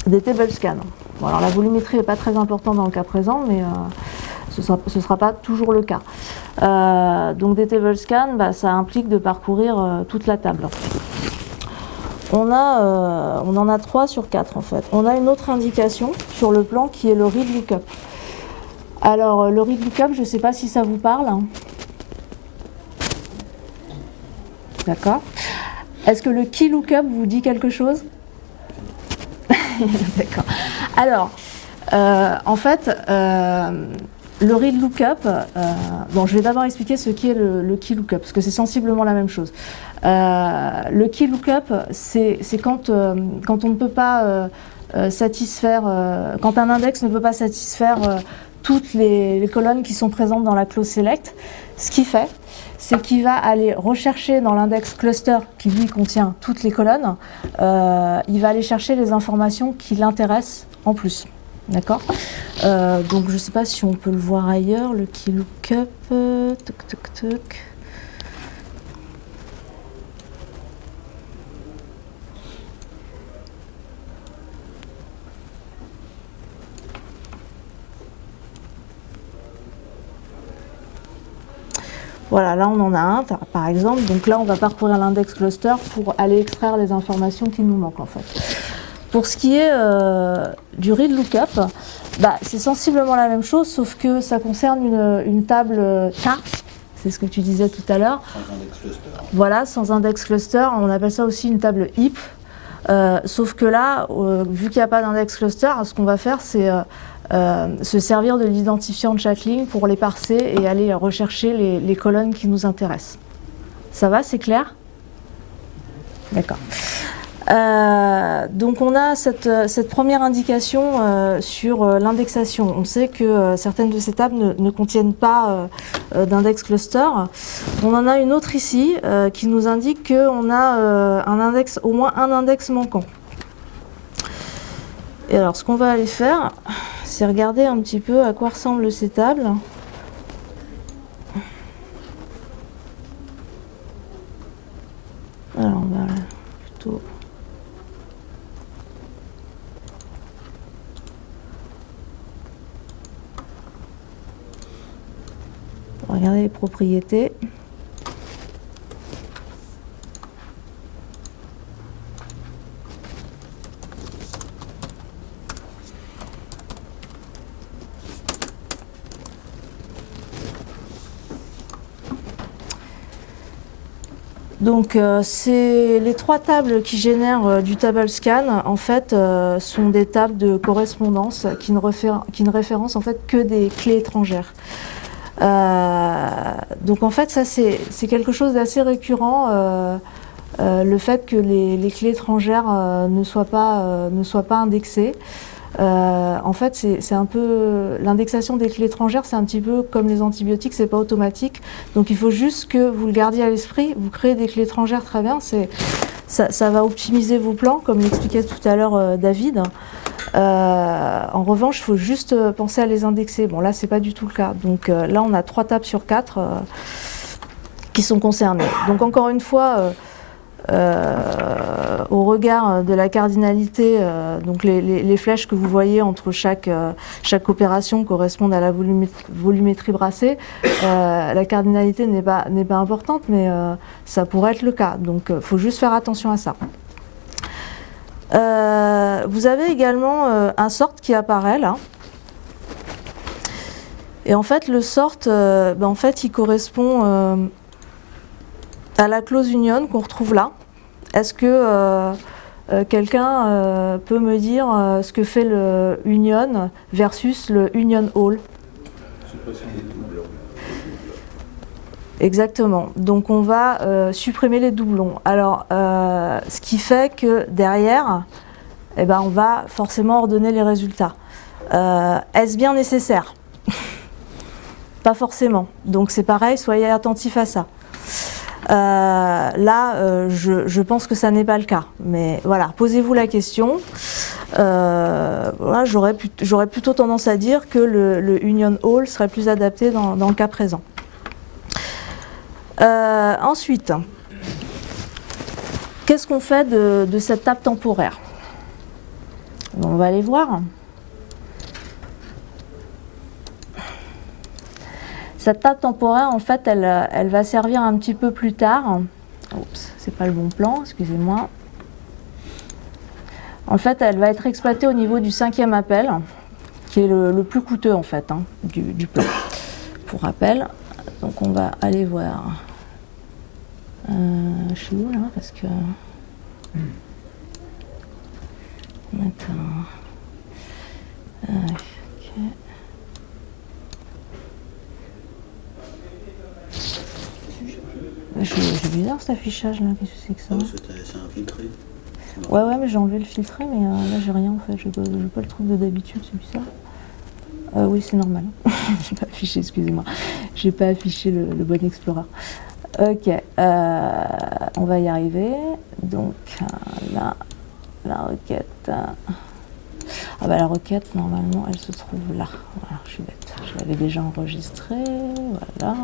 des table scans. Bon, alors la volumétrie n'est pas très importante dans le cas présent, mais ce sera pas toujours le cas. Donc des table scans, ça implique de parcourir toute la table. On en a 3 sur 4 en fait. On a une autre indication sur le plan qui est le read lookup. Alors le read lookup, je ne sais pas si ça vous parle. D'accord. Est-ce que le key lookup vous dit quelque chose? D'accord. Alors, en fait, le read lookup, je vais d'abord expliquer ce qu'est le key lookup, parce que c'est sensiblement la même chose. Le key lookup, c'est quand on ne peut pas satisfaire, quand un index ne peut pas satisfaire toutes les colonnes qui sont présentes dans la clause select. Ce qu'il fait, c'est qu'il va aller rechercher dans l'index cluster, qui lui contient toutes les colonnes, il va aller chercher les informations qui l'intéressent en plus. D'accord. Donc je ne sais pas si on peut le voir ailleurs, le key lookup. Toc, toc, toc. Voilà, là on en a un, par exemple. Donc là, on va parcourir l'index cluster pour aller extraire les informations qui nous manquent en fait. Pour ce qui est du read lookup, c'est sensiblement la même chose, sauf que ça concerne une table K, c'est ce que tu disais tout à l'heure. Sans index cluster. Voilà, sans index cluster, on appelle ça aussi une table heap. Sauf que là, vu qu'il n'y a pas d'index cluster, ce qu'on va faire, c'est se servir de l'identifiant de chaque ligne pour les parser et aller rechercher les colonnes qui nous intéressent. Ça va, c'est clair? D'accord. Donc on a cette première indication sur l'indexation. On sait que certaines de ces tables ne contiennent pas d'index cluster. On en a une autre ici qui nous indique qu'on a au moins un index manquant. Et alors ce qu'on va aller faire, c'est regarder un petit peu à quoi ressemblent ces tables. Alors on va plutôt... Regardez les propriétés. Donc c'est les trois tables qui génèrent du table scan en fait sont des tables de correspondance qui ne référencent en fait que des clés étrangères. Donc en fait ça c'est quelque chose d'assez récurrent, le fait que les clés étrangères ne soient pas indexées. En fait c'est un peu l'indexation des clés étrangères, c'est un petit peu comme les antibiotiques, c'est pas automatique, donc il faut juste que vous le gardiez à l'esprit. Vous créez des clés étrangères, très bien, ça va optimiser vos plans comme l'expliquait tout à l'heure David. En revanche, il faut juste penser à les indexer. Bon, là, c'est pas du tout le cas. Donc là, on a 3 tables sur 4 qui sont concernées. Donc encore une fois, au regard de la cardinalité, donc les flèches que vous voyez entre chaque opération correspondent à la volumétrie brassée. La cardinalité n'est pas importante, mais ça pourrait être le cas. Donc il faut juste faire attention à ça. Vous avez également un sort qui apparaît là. Et en fait, le sort, en fait, il correspond à la clause union qu'on retrouve là. Est-ce que quelqu'un peut me dire ce que fait le union versus le union all? Exactement. Donc on va supprimer les doublons. Alors, ce qui fait que derrière, on va forcément ordonner les résultats. Est-ce bien nécessaire? Pas forcément. Donc c'est pareil, soyez attentifs à ça. Là, je pense que ça n'est pas le cas. Mais voilà, posez-vous la question. Voilà, j'aurais plutôt tendance à dire que le union all serait plus adapté dans le cas présent. Ensuite, qu'est-ce qu'on fait de cette table temporaire? On va aller voir. Cette table temporaire, en fait, elle va servir un petit peu plus tard. Oups, c'est pas le bon plan, excusez-moi. En fait, elle va être exploitée au niveau du 5e appel, qui est le plus coûteux, en fait, du plan. Pour rappel, donc on va aller voir. Je suis où, là? Parce que... D'accord. Ok. C'est bizarre cet affichage là, qu'est-ce que c'est que ça? C'est infiltré. Ouais, mais j'ai enlevé le filtré, mais là j'ai rien en fait, j'ai pas le truc de d'habitude, c'est bizarre. Oui, c'est normal. J'ai pas affiché, excusez-moi. J'ai pas affiché le bon Explorer. Ok, on va y arriver. Donc là, la requête. Ah bah la requête, normalement, elle se trouve là. Voilà, je suis bête. Je l'avais déjà enregistrée. Voilà.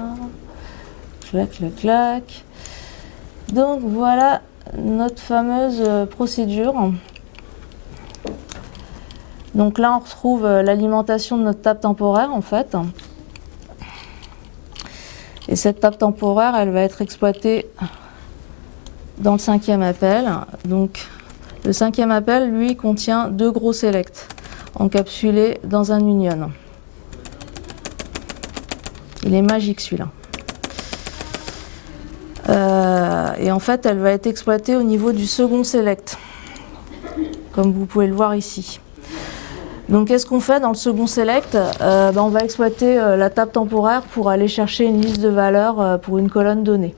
Clac. Donc voilà notre fameuse procédure. Donc là on retrouve l'alimentation de notre table temporaire en fait. Et cette table temporaire, elle va être exploitée dans le 5e appel. Donc le 5e appel, lui, contient 2 gros selects encapsulés dans un union. Il est magique celui-là. Et en fait, elle va être exploitée au niveau du second select, comme vous pouvez le voir ici. Donc qu'est-ce qu'on fait dans le second select? On va exploiter la table temporaire pour aller chercher une liste de valeurs pour une colonne donnée.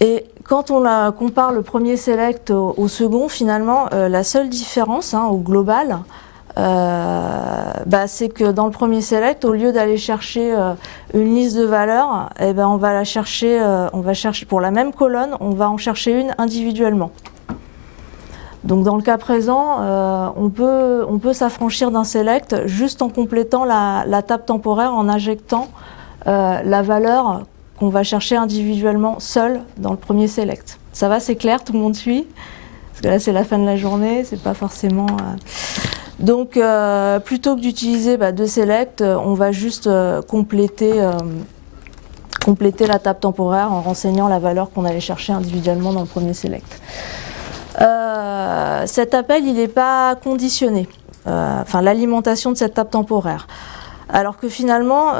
Et quand on compare le premier select au second, finalement, la seule différence au global, c'est que dans le premier select, au lieu d'aller chercher une liste de valeurs, on va chercher pour la même colonne, on va en chercher une individuellement. Donc dans le cas présent, on peut s'affranchir d'un select juste en complétant la table temporaire, en injectant la valeur qu'on va chercher individuellement seule dans le premier select. Ça va, c'est clair, tout le monde suit? Parce que là c'est la fin de la journée, c'est pas forcément... Donc plutôt que d'utiliser deux selects, on va juste compléter la table temporaire en renseignant la valeur qu'on allait chercher individuellement dans le premier select. Cet appel, il n'est pas conditionné, l'alimentation de cette table temporaire. Alors que finalement,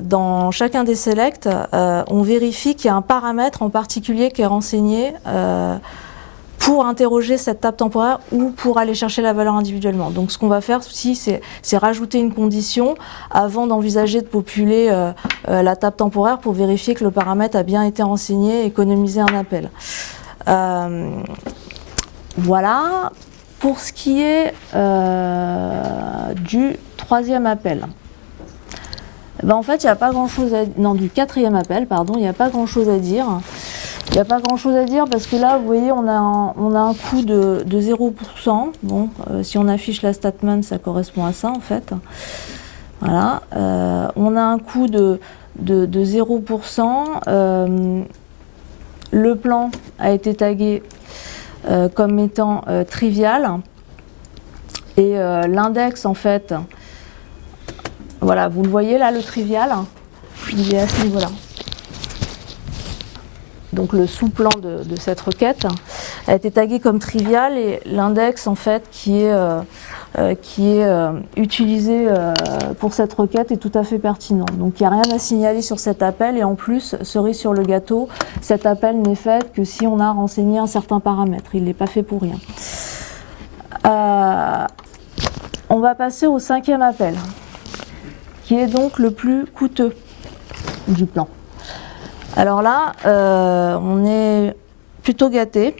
dans chacun des selects, on vérifie qu'il y a un paramètre en particulier qui est renseigné pour interroger cette table temporaire ou pour aller chercher la valeur individuellement. Donc ce qu'on va faire aussi, c'est rajouter une condition avant d'envisager de populer la table temporaire pour vérifier que le paramètre a bien été renseigné et économiser un appel. Voilà. Pour ce qui est du troisième appel, en fait, il n'y a pas grand-chose à dire. Non, du quatrième appel, pardon, il n'y a pas grand-chose à dire. Il n'y a pas grand-chose à dire parce que là, vous voyez, on a un coût de 0%. Bon, si on affiche la statement, ça correspond à ça, en fait. Voilà. On a un coût de 0%. Le plan a été tagué comme étant trivial. Et l'index, en fait, voilà, vous le voyez là, le trivial, il est à ce niveau-là. Donc le sous-plan de cette requête a été tagué comme trivial et l'index, en fait, qui est utilisé pour cette requête est tout à fait pertinent. Donc il n'y a rien à signaler sur cet appel et en plus, cerise sur le gâteau, cet appel n'est fait que si on a renseigné un certain paramètre. Il n'est pas fait pour rien. On va passer au cinquième appel, qui est donc le plus coûteux du plan. Alors là, on est plutôt gâté,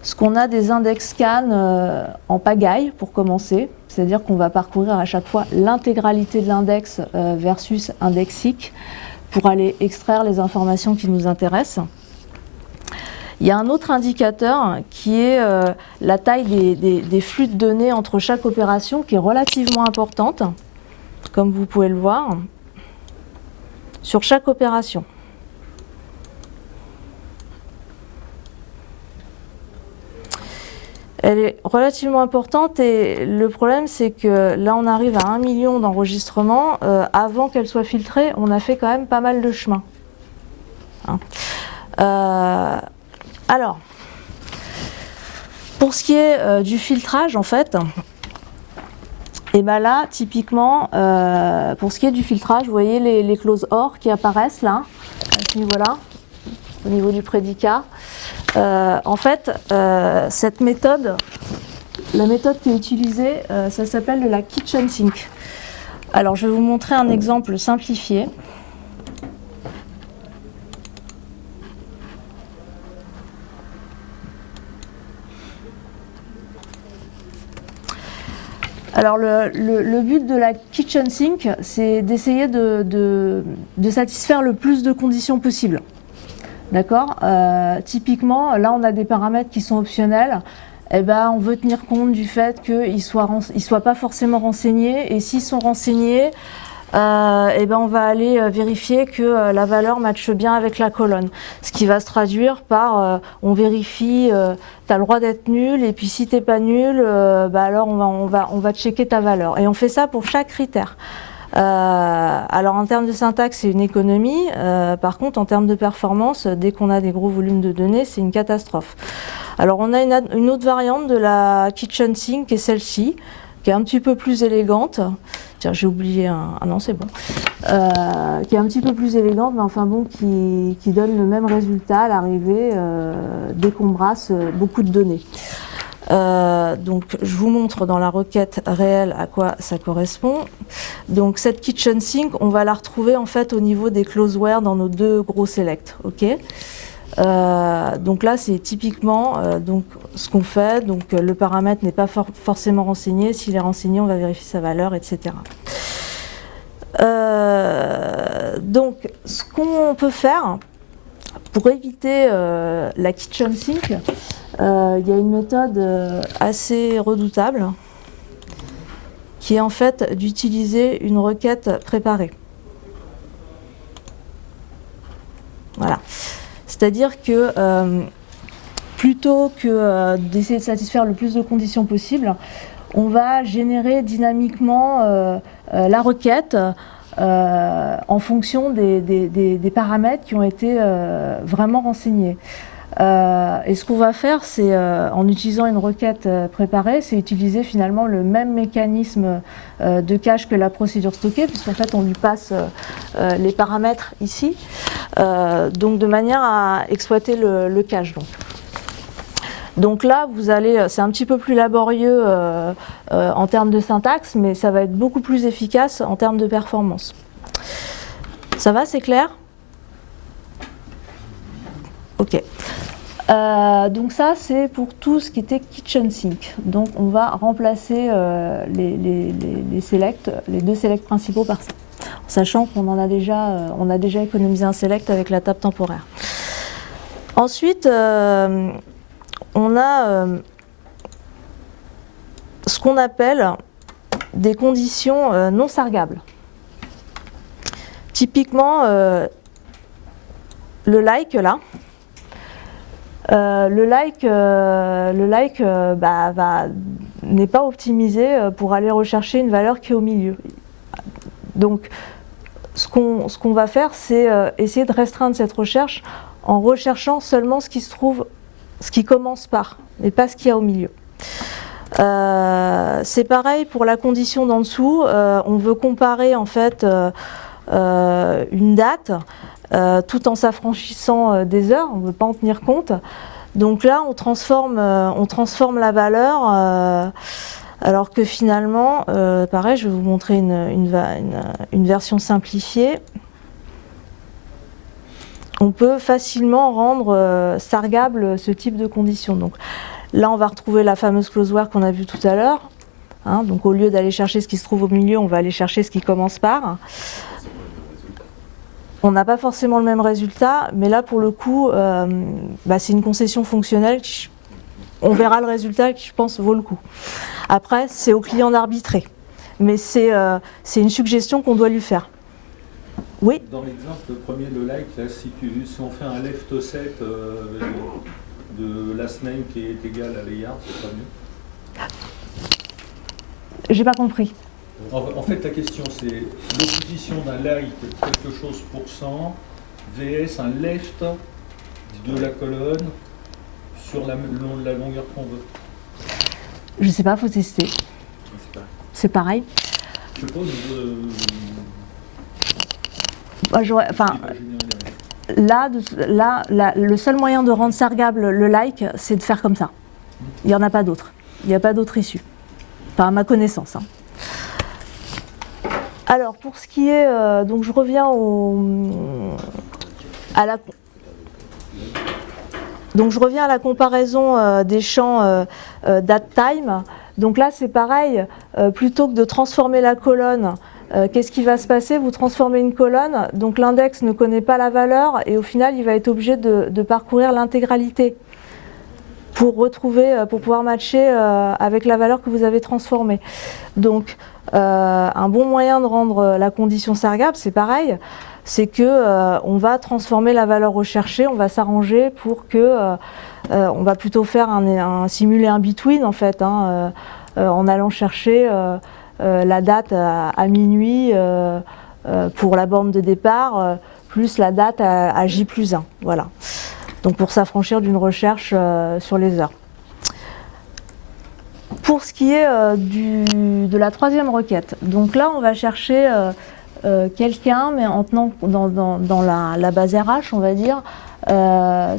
parce qu'on a des index scan en pagaille pour commencer, c'est-à-dire qu'on va parcourir à chaque fois l'intégralité de l'index versus indexic pour aller extraire les informations qui nous intéressent. Il y a un autre indicateur qui est la taille des flux de données entre chaque opération qui est relativement importante, comme vous pouvez le voir, sur chaque opération. Elle est relativement importante et le problème c'est que là on arrive à 1 million d'enregistrements. Avant qu'elle soit filtrée, on a fait quand même pas mal de chemin. Alors, pour ce qui est du filtrage, en fait, et là, typiquement, pour ce qui est du filtrage, vous voyez les clauses OR qui apparaissent là, à ce niveau-là, au niveau du prédicat. En fait, cette méthode, la méthode qui est utilisée, ça s'appelle la kitchen sink. Alors, je vais vous montrer un exemple simplifié. Alors le but de la kitchen sink, c'est d'essayer de satisfaire le plus de conditions possibles. D'accord ? Typiquement, là on a des paramètres qui sont optionnels. On veut tenir compte du fait qu'ils ne soient pas forcément renseignés. Et s'ils sont renseignés, on va aller vérifier que la valeur matche bien avec la colonne. Ce qui va se traduire par on vérifie, tu as le droit d'être nul, et puis si tu n'es pas nul, alors on va checker ta valeur. Et on fait ça pour chaque critère. Alors en termes de syntaxe, c'est une économie. Par contre, en termes de performance, dès qu'on a des gros volumes de données, c'est une catastrophe. Alors on a une autre variante de la kitchen sink qui est celle-ci, qui est un petit peu plus élégante. tiens, j'ai oublié un. Ah non, c'est bon. Qui est un petit peu plus élégante, mais enfin bon, qui donne le même résultat à l'arrivée dès qu'on brasse beaucoup de données. Donc, je vous montre dans la requête réelle à quoi ça correspond. Donc, cette kitchen sink, on va la retrouver en fait au niveau des closeware dans nos deux gros selects. Ok. Donc là, c'est typiquement donc ce qu'on fait. Donc, le paramètre n'est pas forcément renseigné. S'il est renseigné, on va vérifier sa valeur, etc. Donc, ce qu'on peut faire pour éviter la kitchen sink, il y a une méthode assez redoutable qui est en fait d'utiliser une requête préparée. Voilà. C'est-à-dire que plutôt que d'essayer de satisfaire le plus de conditions possible, on va générer dynamiquement la requête en fonction des paramètres qui ont été vraiment renseignés. Et ce qu'on va faire, c'est en utilisant une requête préparée, c'est utiliser finalement le même mécanisme de cache que la procédure stockée, puisqu'en fait on lui passe les paramètres ici, donc de manière à exploiter le cache. Donc là, vous allez, c'est un petit peu plus laborieux en termes de syntaxe, mais ça va être beaucoup plus efficace en termes de performance. Ça va, c'est clair? Ok. Donc ça, c'est pour tout ce qui était kitchen sink. Donc on va remplacer les selects, les deux selects principaux par ça, en sachant qu'on en a déjà, on a déjà économisé un select avec la table temporaire. Ensuite, on a ce qu'on appelle des conditions non sargables. Typiquement, le like là. Le like n'est pas optimisé pour aller rechercher une valeur qui est au milieu. Donc, ce qu'on va faire, c'est essayer de restreindre cette recherche en recherchant seulement ce qui se trouve, ce qui commence par, mais pas ce qu'il y a au milieu. C'est pareil pour la condition d'en dessous. On veut comparer en fait une date. Tout en s'affranchissant des heures, on ne veut pas en tenir compte. Donc là, on transforme la valeur, alors que finalement, pareil, je vais vous montrer une version simplifiée. On peut facilement rendre sargable ce type de condition. Donc là, on va retrouver la fameuse closeware qu'on a vue tout à l'heure. Hein, donc au lieu d'aller chercher ce qui se trouve au milieu, on va aller chercher ce qui commence par. On n'a pas forcément le même résultat, mais là pour le coup, c'est une concession fonctionnelle. On verra le résultat qui, je pense, vaut le coup. Après, c'est au client d'arbitrer, mais c'est une suggestion qu'on doit lui faire. Oui. Dans l'exemple premier, le like, là, si on fait un left set de last name qui est égal à layard, c'est pas mieux? J'ai pas compris. En fait, la question, c'est l'opposition d'un like quelque chose % vs un left de la colonne sur la longueur qu'on veut. Je sais pas, faut tester. C'est pareil. Je pose. Le seul moyen de rendre sargable le like, c'est de faire comme ça. Il n'y en a pas d'autre. Il n'y a pas d'autre issue. Enfin, à ma connaissance. Hein. Alors, pour ce qui est... donc, je reviens à la comparaison des champs datetime. Donc là, c'est pareil. Plutôt que de transformer la colonne, qu'est-ce qui va se passer? Vous transformez une colonne, donc l'index ne connaît pas la valeur, et au final, il va être obligé de parcourir l'intégralité pour pouvoir matcher avec la valeur que vous avez transformée. Donc, un bon moyen de rendre la condition sargable, c'est pareil, c'est que on va transformer la valeur recherchée, on va s'arranger pour que on va plutôt faire simuler un between en fait, hein, en allant chercher la date à minuit pour la borne de départ, plus la date à J+1, voilà. Donc pour s'affranchir d'une recherche sur les heures. Pour ce qui est de la troisième requête, donc là on va chercher quelqu'un, mais en tenant dans la base RH, on va dire, en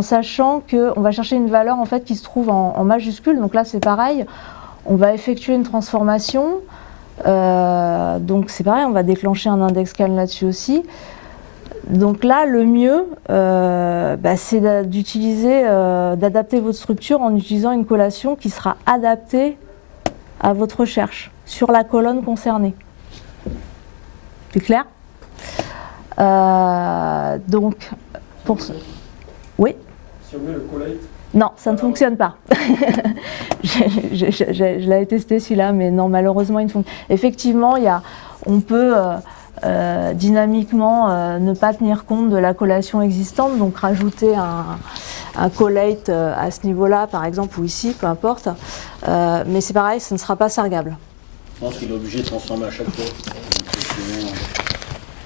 sachant qu'on va chercher une valeur en fait qui se trouve en majuscule. Donc là c'est pareil, on va effectuer une transformation. Donc c'est pareil, on va déclencher un index scan là-dessus aussi. Donc là, le mieux, c'est d'utiliser, d'adapter votre structure en utilisant une collation qui sera adaptée à votre recherche sur la colonne concernée. C'est clair? Donc, pour ce... Oui? Si on met le collate, non, ça ne fonctionne pas. Je l'avais testé celui-là, mais non, malheureusement, il ne fonctionne pas. Effectivement, on peut dynamiquement ne pas tenir compte de la collation existante, donc rajouter un collate à ce niveau-là, par exemple, ou ici, peu importe. Mais c'est pareil, ce ne sera pas sargable. Je pense qu'il est obligé de transformer à chaque fois.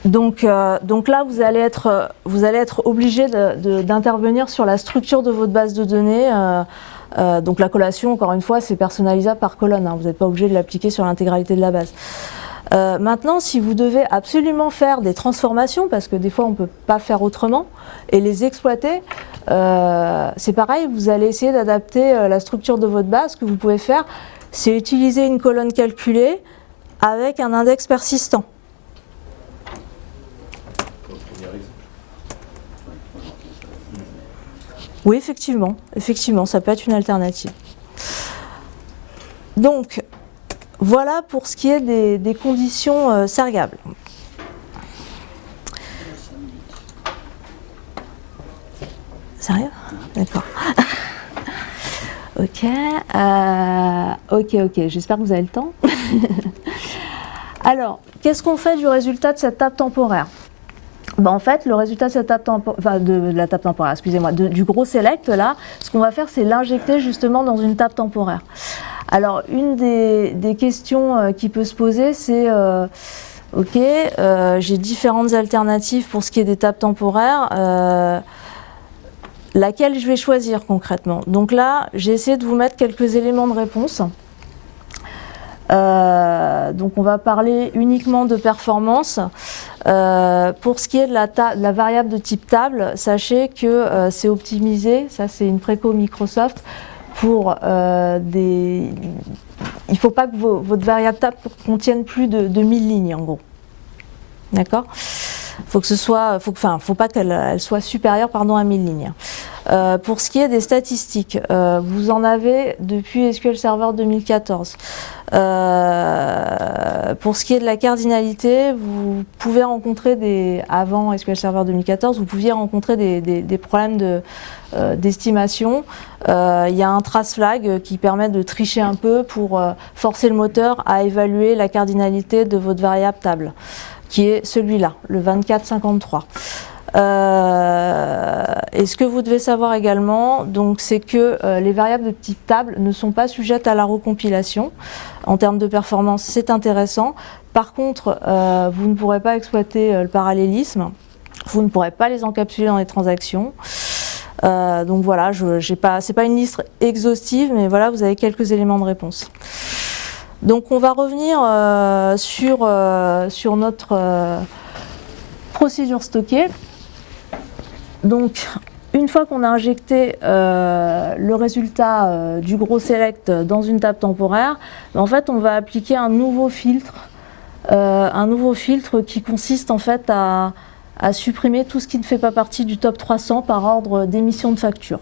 Donc là, vous allez être obligé d'intervenir sur la structure de votre base de données. Donc la collation, encore une fois, c'est personnalisable par colonne. Hein, vous n'êtes pas obligé de l'appliquer sur l'intégralité de la base. Maintenant, si vous devez absolument faire des transformations, parce que des fois on ne peut pas faire autrement, et les exploiter, c'est pareil, vous allez essayer d'adapter la structure de votre base. Ce que vous pouvez faire, c'est utiliser une colonne calculée avec un index persistant. Oui, effectivement, ça peut être une alternative. Donc, voilà pour ce qui est des conditions sargables. Sérieux? D'accord. Ok, j'espère que vous avez le temps. Alors, qu'est-ce qu'on fait du résultat de cette table temporaire? En fait, le résultat de cette table temporaire, de la table temporaire, excusez-moi, du gros select là, ce qu'on va faire, c'est l'injecter justement dans une table temporaire. Alors, une des questions qui peut se poser, c'est j'ai différentes alternatives pour ce qui est des tables temporaires. Laquelle je vais choisir concrètement? Donc là, j'ai essayé de vous mettre quelques éléments de réponse. Donc on va parler uniquement de performance. Pour ce qui est de la variable de type table, sachez que c'est optimisé, ça c'est une préco Microsoft, pour il ne faut pas que votre variable table contienne plus de 1000 lignes en gros. D'accord? Faut pas qu'elle soit supérieure à 1000 lignes. Pour ce qui est des statistiques, vous en avez depuis SQL Server 2014. Pour ce qui est de la cardinalité, vous pouvez rencontrer avant SQL Server 2014, vous pouviez rencontrer des problèmes d'estimation. Il y a un trace flag qui permet de tricher un peu pour forcer le moteur à évaluer la cardinalité de votre variable table, qui est celui-là, le 2453. Et ce que vous devez savoir également, c'est que les variables de type table ne sont pas sujettes à la recompilation. En termes de performance, c'est intéressant. Par contre, vous ne pourrez pas exploiter le parallélisme, vous ne pourrez pas les encapsuler dans les transactions. Donc voilà, c'est pas une liste exhaustive, mais voilà, vous avez quelques éléments de réponse. Donc on va revenir sur notre procédure stockée. Donc une fois qu'on a injecté le résultat du gros select dans une table temporaire, en fait on va appliquer un nouveau filtre qui consiste en fait à supprimer tout ce qui ne fait pas partie du top 300 par ordre d'émission de facture.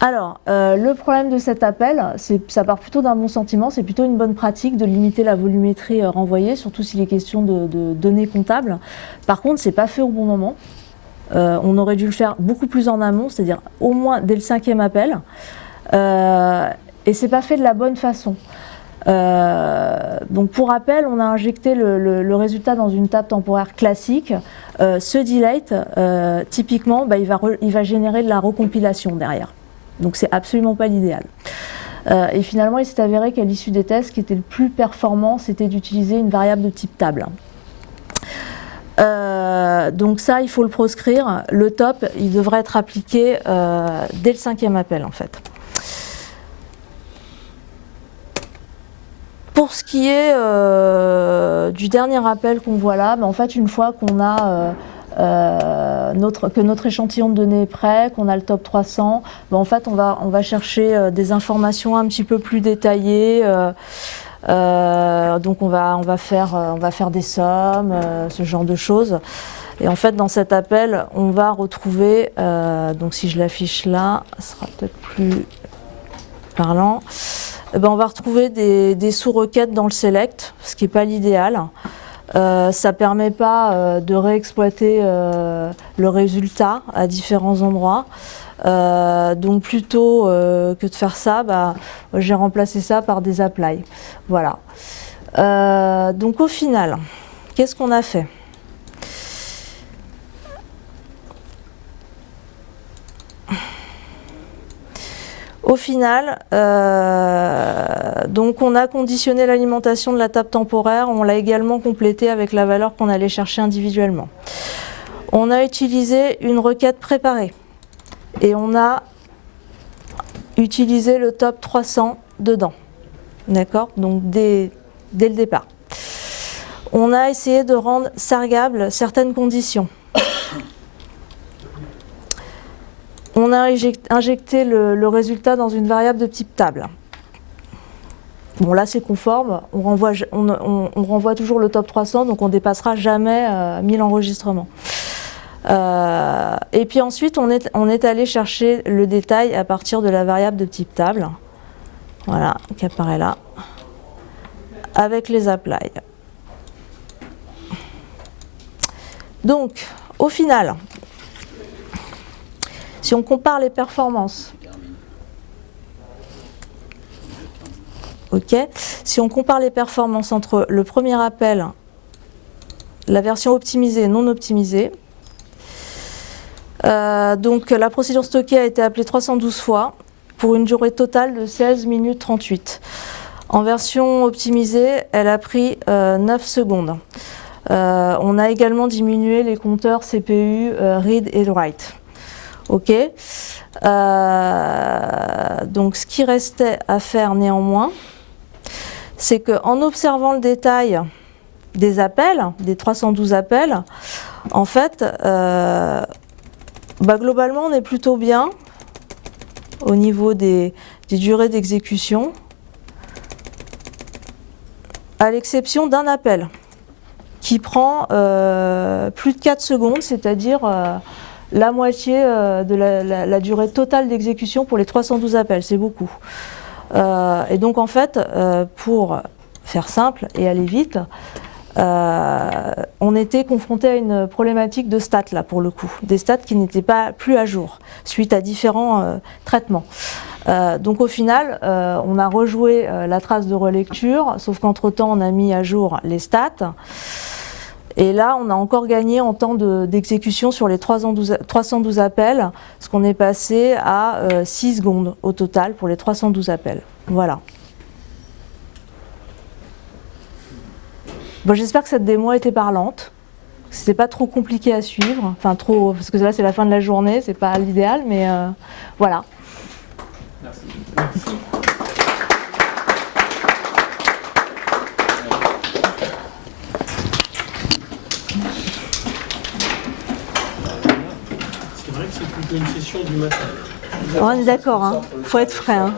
Alors, le problème de cet appel, ça part plutôt d'un bon sentiment, c'est plutôt une bonne pratique de limiter la volumétrie renvoyée, surtout s'il est question de données comptables. Par contre, c'est pas fait au bon moment. On aurait dû le faire beaucoup plus en amont, c'est-à-dire au moins dès le 5e appel. Et c'est pas fait de la bonne façon. Donc pour rappel, on a injecté le résultat dans une table temporaire classique. Ce delete, typiquement, il va générer de la recompilation derrière. Donc c'est absolument pas l'idéal. Et finalement, il s'est avéré qu'à l'issue des tests, ce qui était le plus performant, c'était d'utiliser une variable de type table. Donc ça, il faut le proscrire. Le top, il devrait être appliqué dès le 5e appel en fait. Pour ce qui est du dernier appel qu'on voit là, en fait, une fois qu'on a que notre échantillon de données est prêt, qu'on a le top 300, en fait, on va chercher des informations un petit peu plus détaillées. Donc on va faire des sommes, ce genre de choses. Et en fait, dans cet appel, on va retrouver, donc si je l'affiche là, ce sera peut-être plus parlant. On va retrouver des sous-requêtes dans le select, ce qui n'est pas l'idéal. Ça ne permet pas de réexploiter le résultat à différents endroits. Donc plutôt que de faire ça, j'ai remplacé ça par des apply. Voilà. Donc au final, qu'est-ce qu'on a fait ? Au final, donc on a conditionné l'alimentation de la table temporaire, on l'a également complétée avec la valeur qu'on allait chercher individuellement. On a utilisé une requête préparée et on a utilisé le top 300 dedans, d'accord ? Donc dès le départ. On a essayé de rendre sargables certaines conditions. On a injecté le résultat dans une variable de type table. Bon, là c'est conforme, on renvoie toujours le top 300, donc on ne dépassera jamais 1000 enregistrements. Et puis ensuite, on est allé chercher le détail à partir de la variable de type table, voilà, qui apparaît là, avec les apply. Donc, au final, si on compare les performances, si on compare les performances entre le premier appel, la version optimisée et non optimisée, donc la procédure stockée a été appelée 312 fois pour une durée totale de 16 minutes 38. En version optimisée, elle a pris 9 secondes. On a également diminué les compteurs CPU read et write. Ok. Donc ce qui restait à faire néanmoins, c'est qu'en observant le détail des appels, des 312 appels, en fait, globalement on est plutôt bien au niveau des durées d'exécution, à l'exception d'un appel qui prend plus de 4 secondes, c'est-à-dire la moitié de la durée totale d'exécution pour les 312 appels, c'est beaucoup. Et donc en fait, pour faire simple et aller vite, on était confronté à une problématique de stats là pour le coup, des stats qui n'étaient pas plus à jour suite à différents traitements. Donc au final, on a rejoué la trace de relecture, sauf qu'entre-temps on a mis à jour les stats. Et là, on a encore gagné en temps d'exécution sur les 312 appels, parce qu'on est passé à 6 secondes au total pour les 312 appels. Voilà. Bon, j'espère que cette démo a été parlante. C'était pas trop compliqué à suivre, enfin trop, parce que là c'est la fin de la journée, c'est pas l'idéal, mais voilà. Merci. C'est vrai que c'est plutôt une session du matin. On est d'accord, hein. Faut être frais. Hein.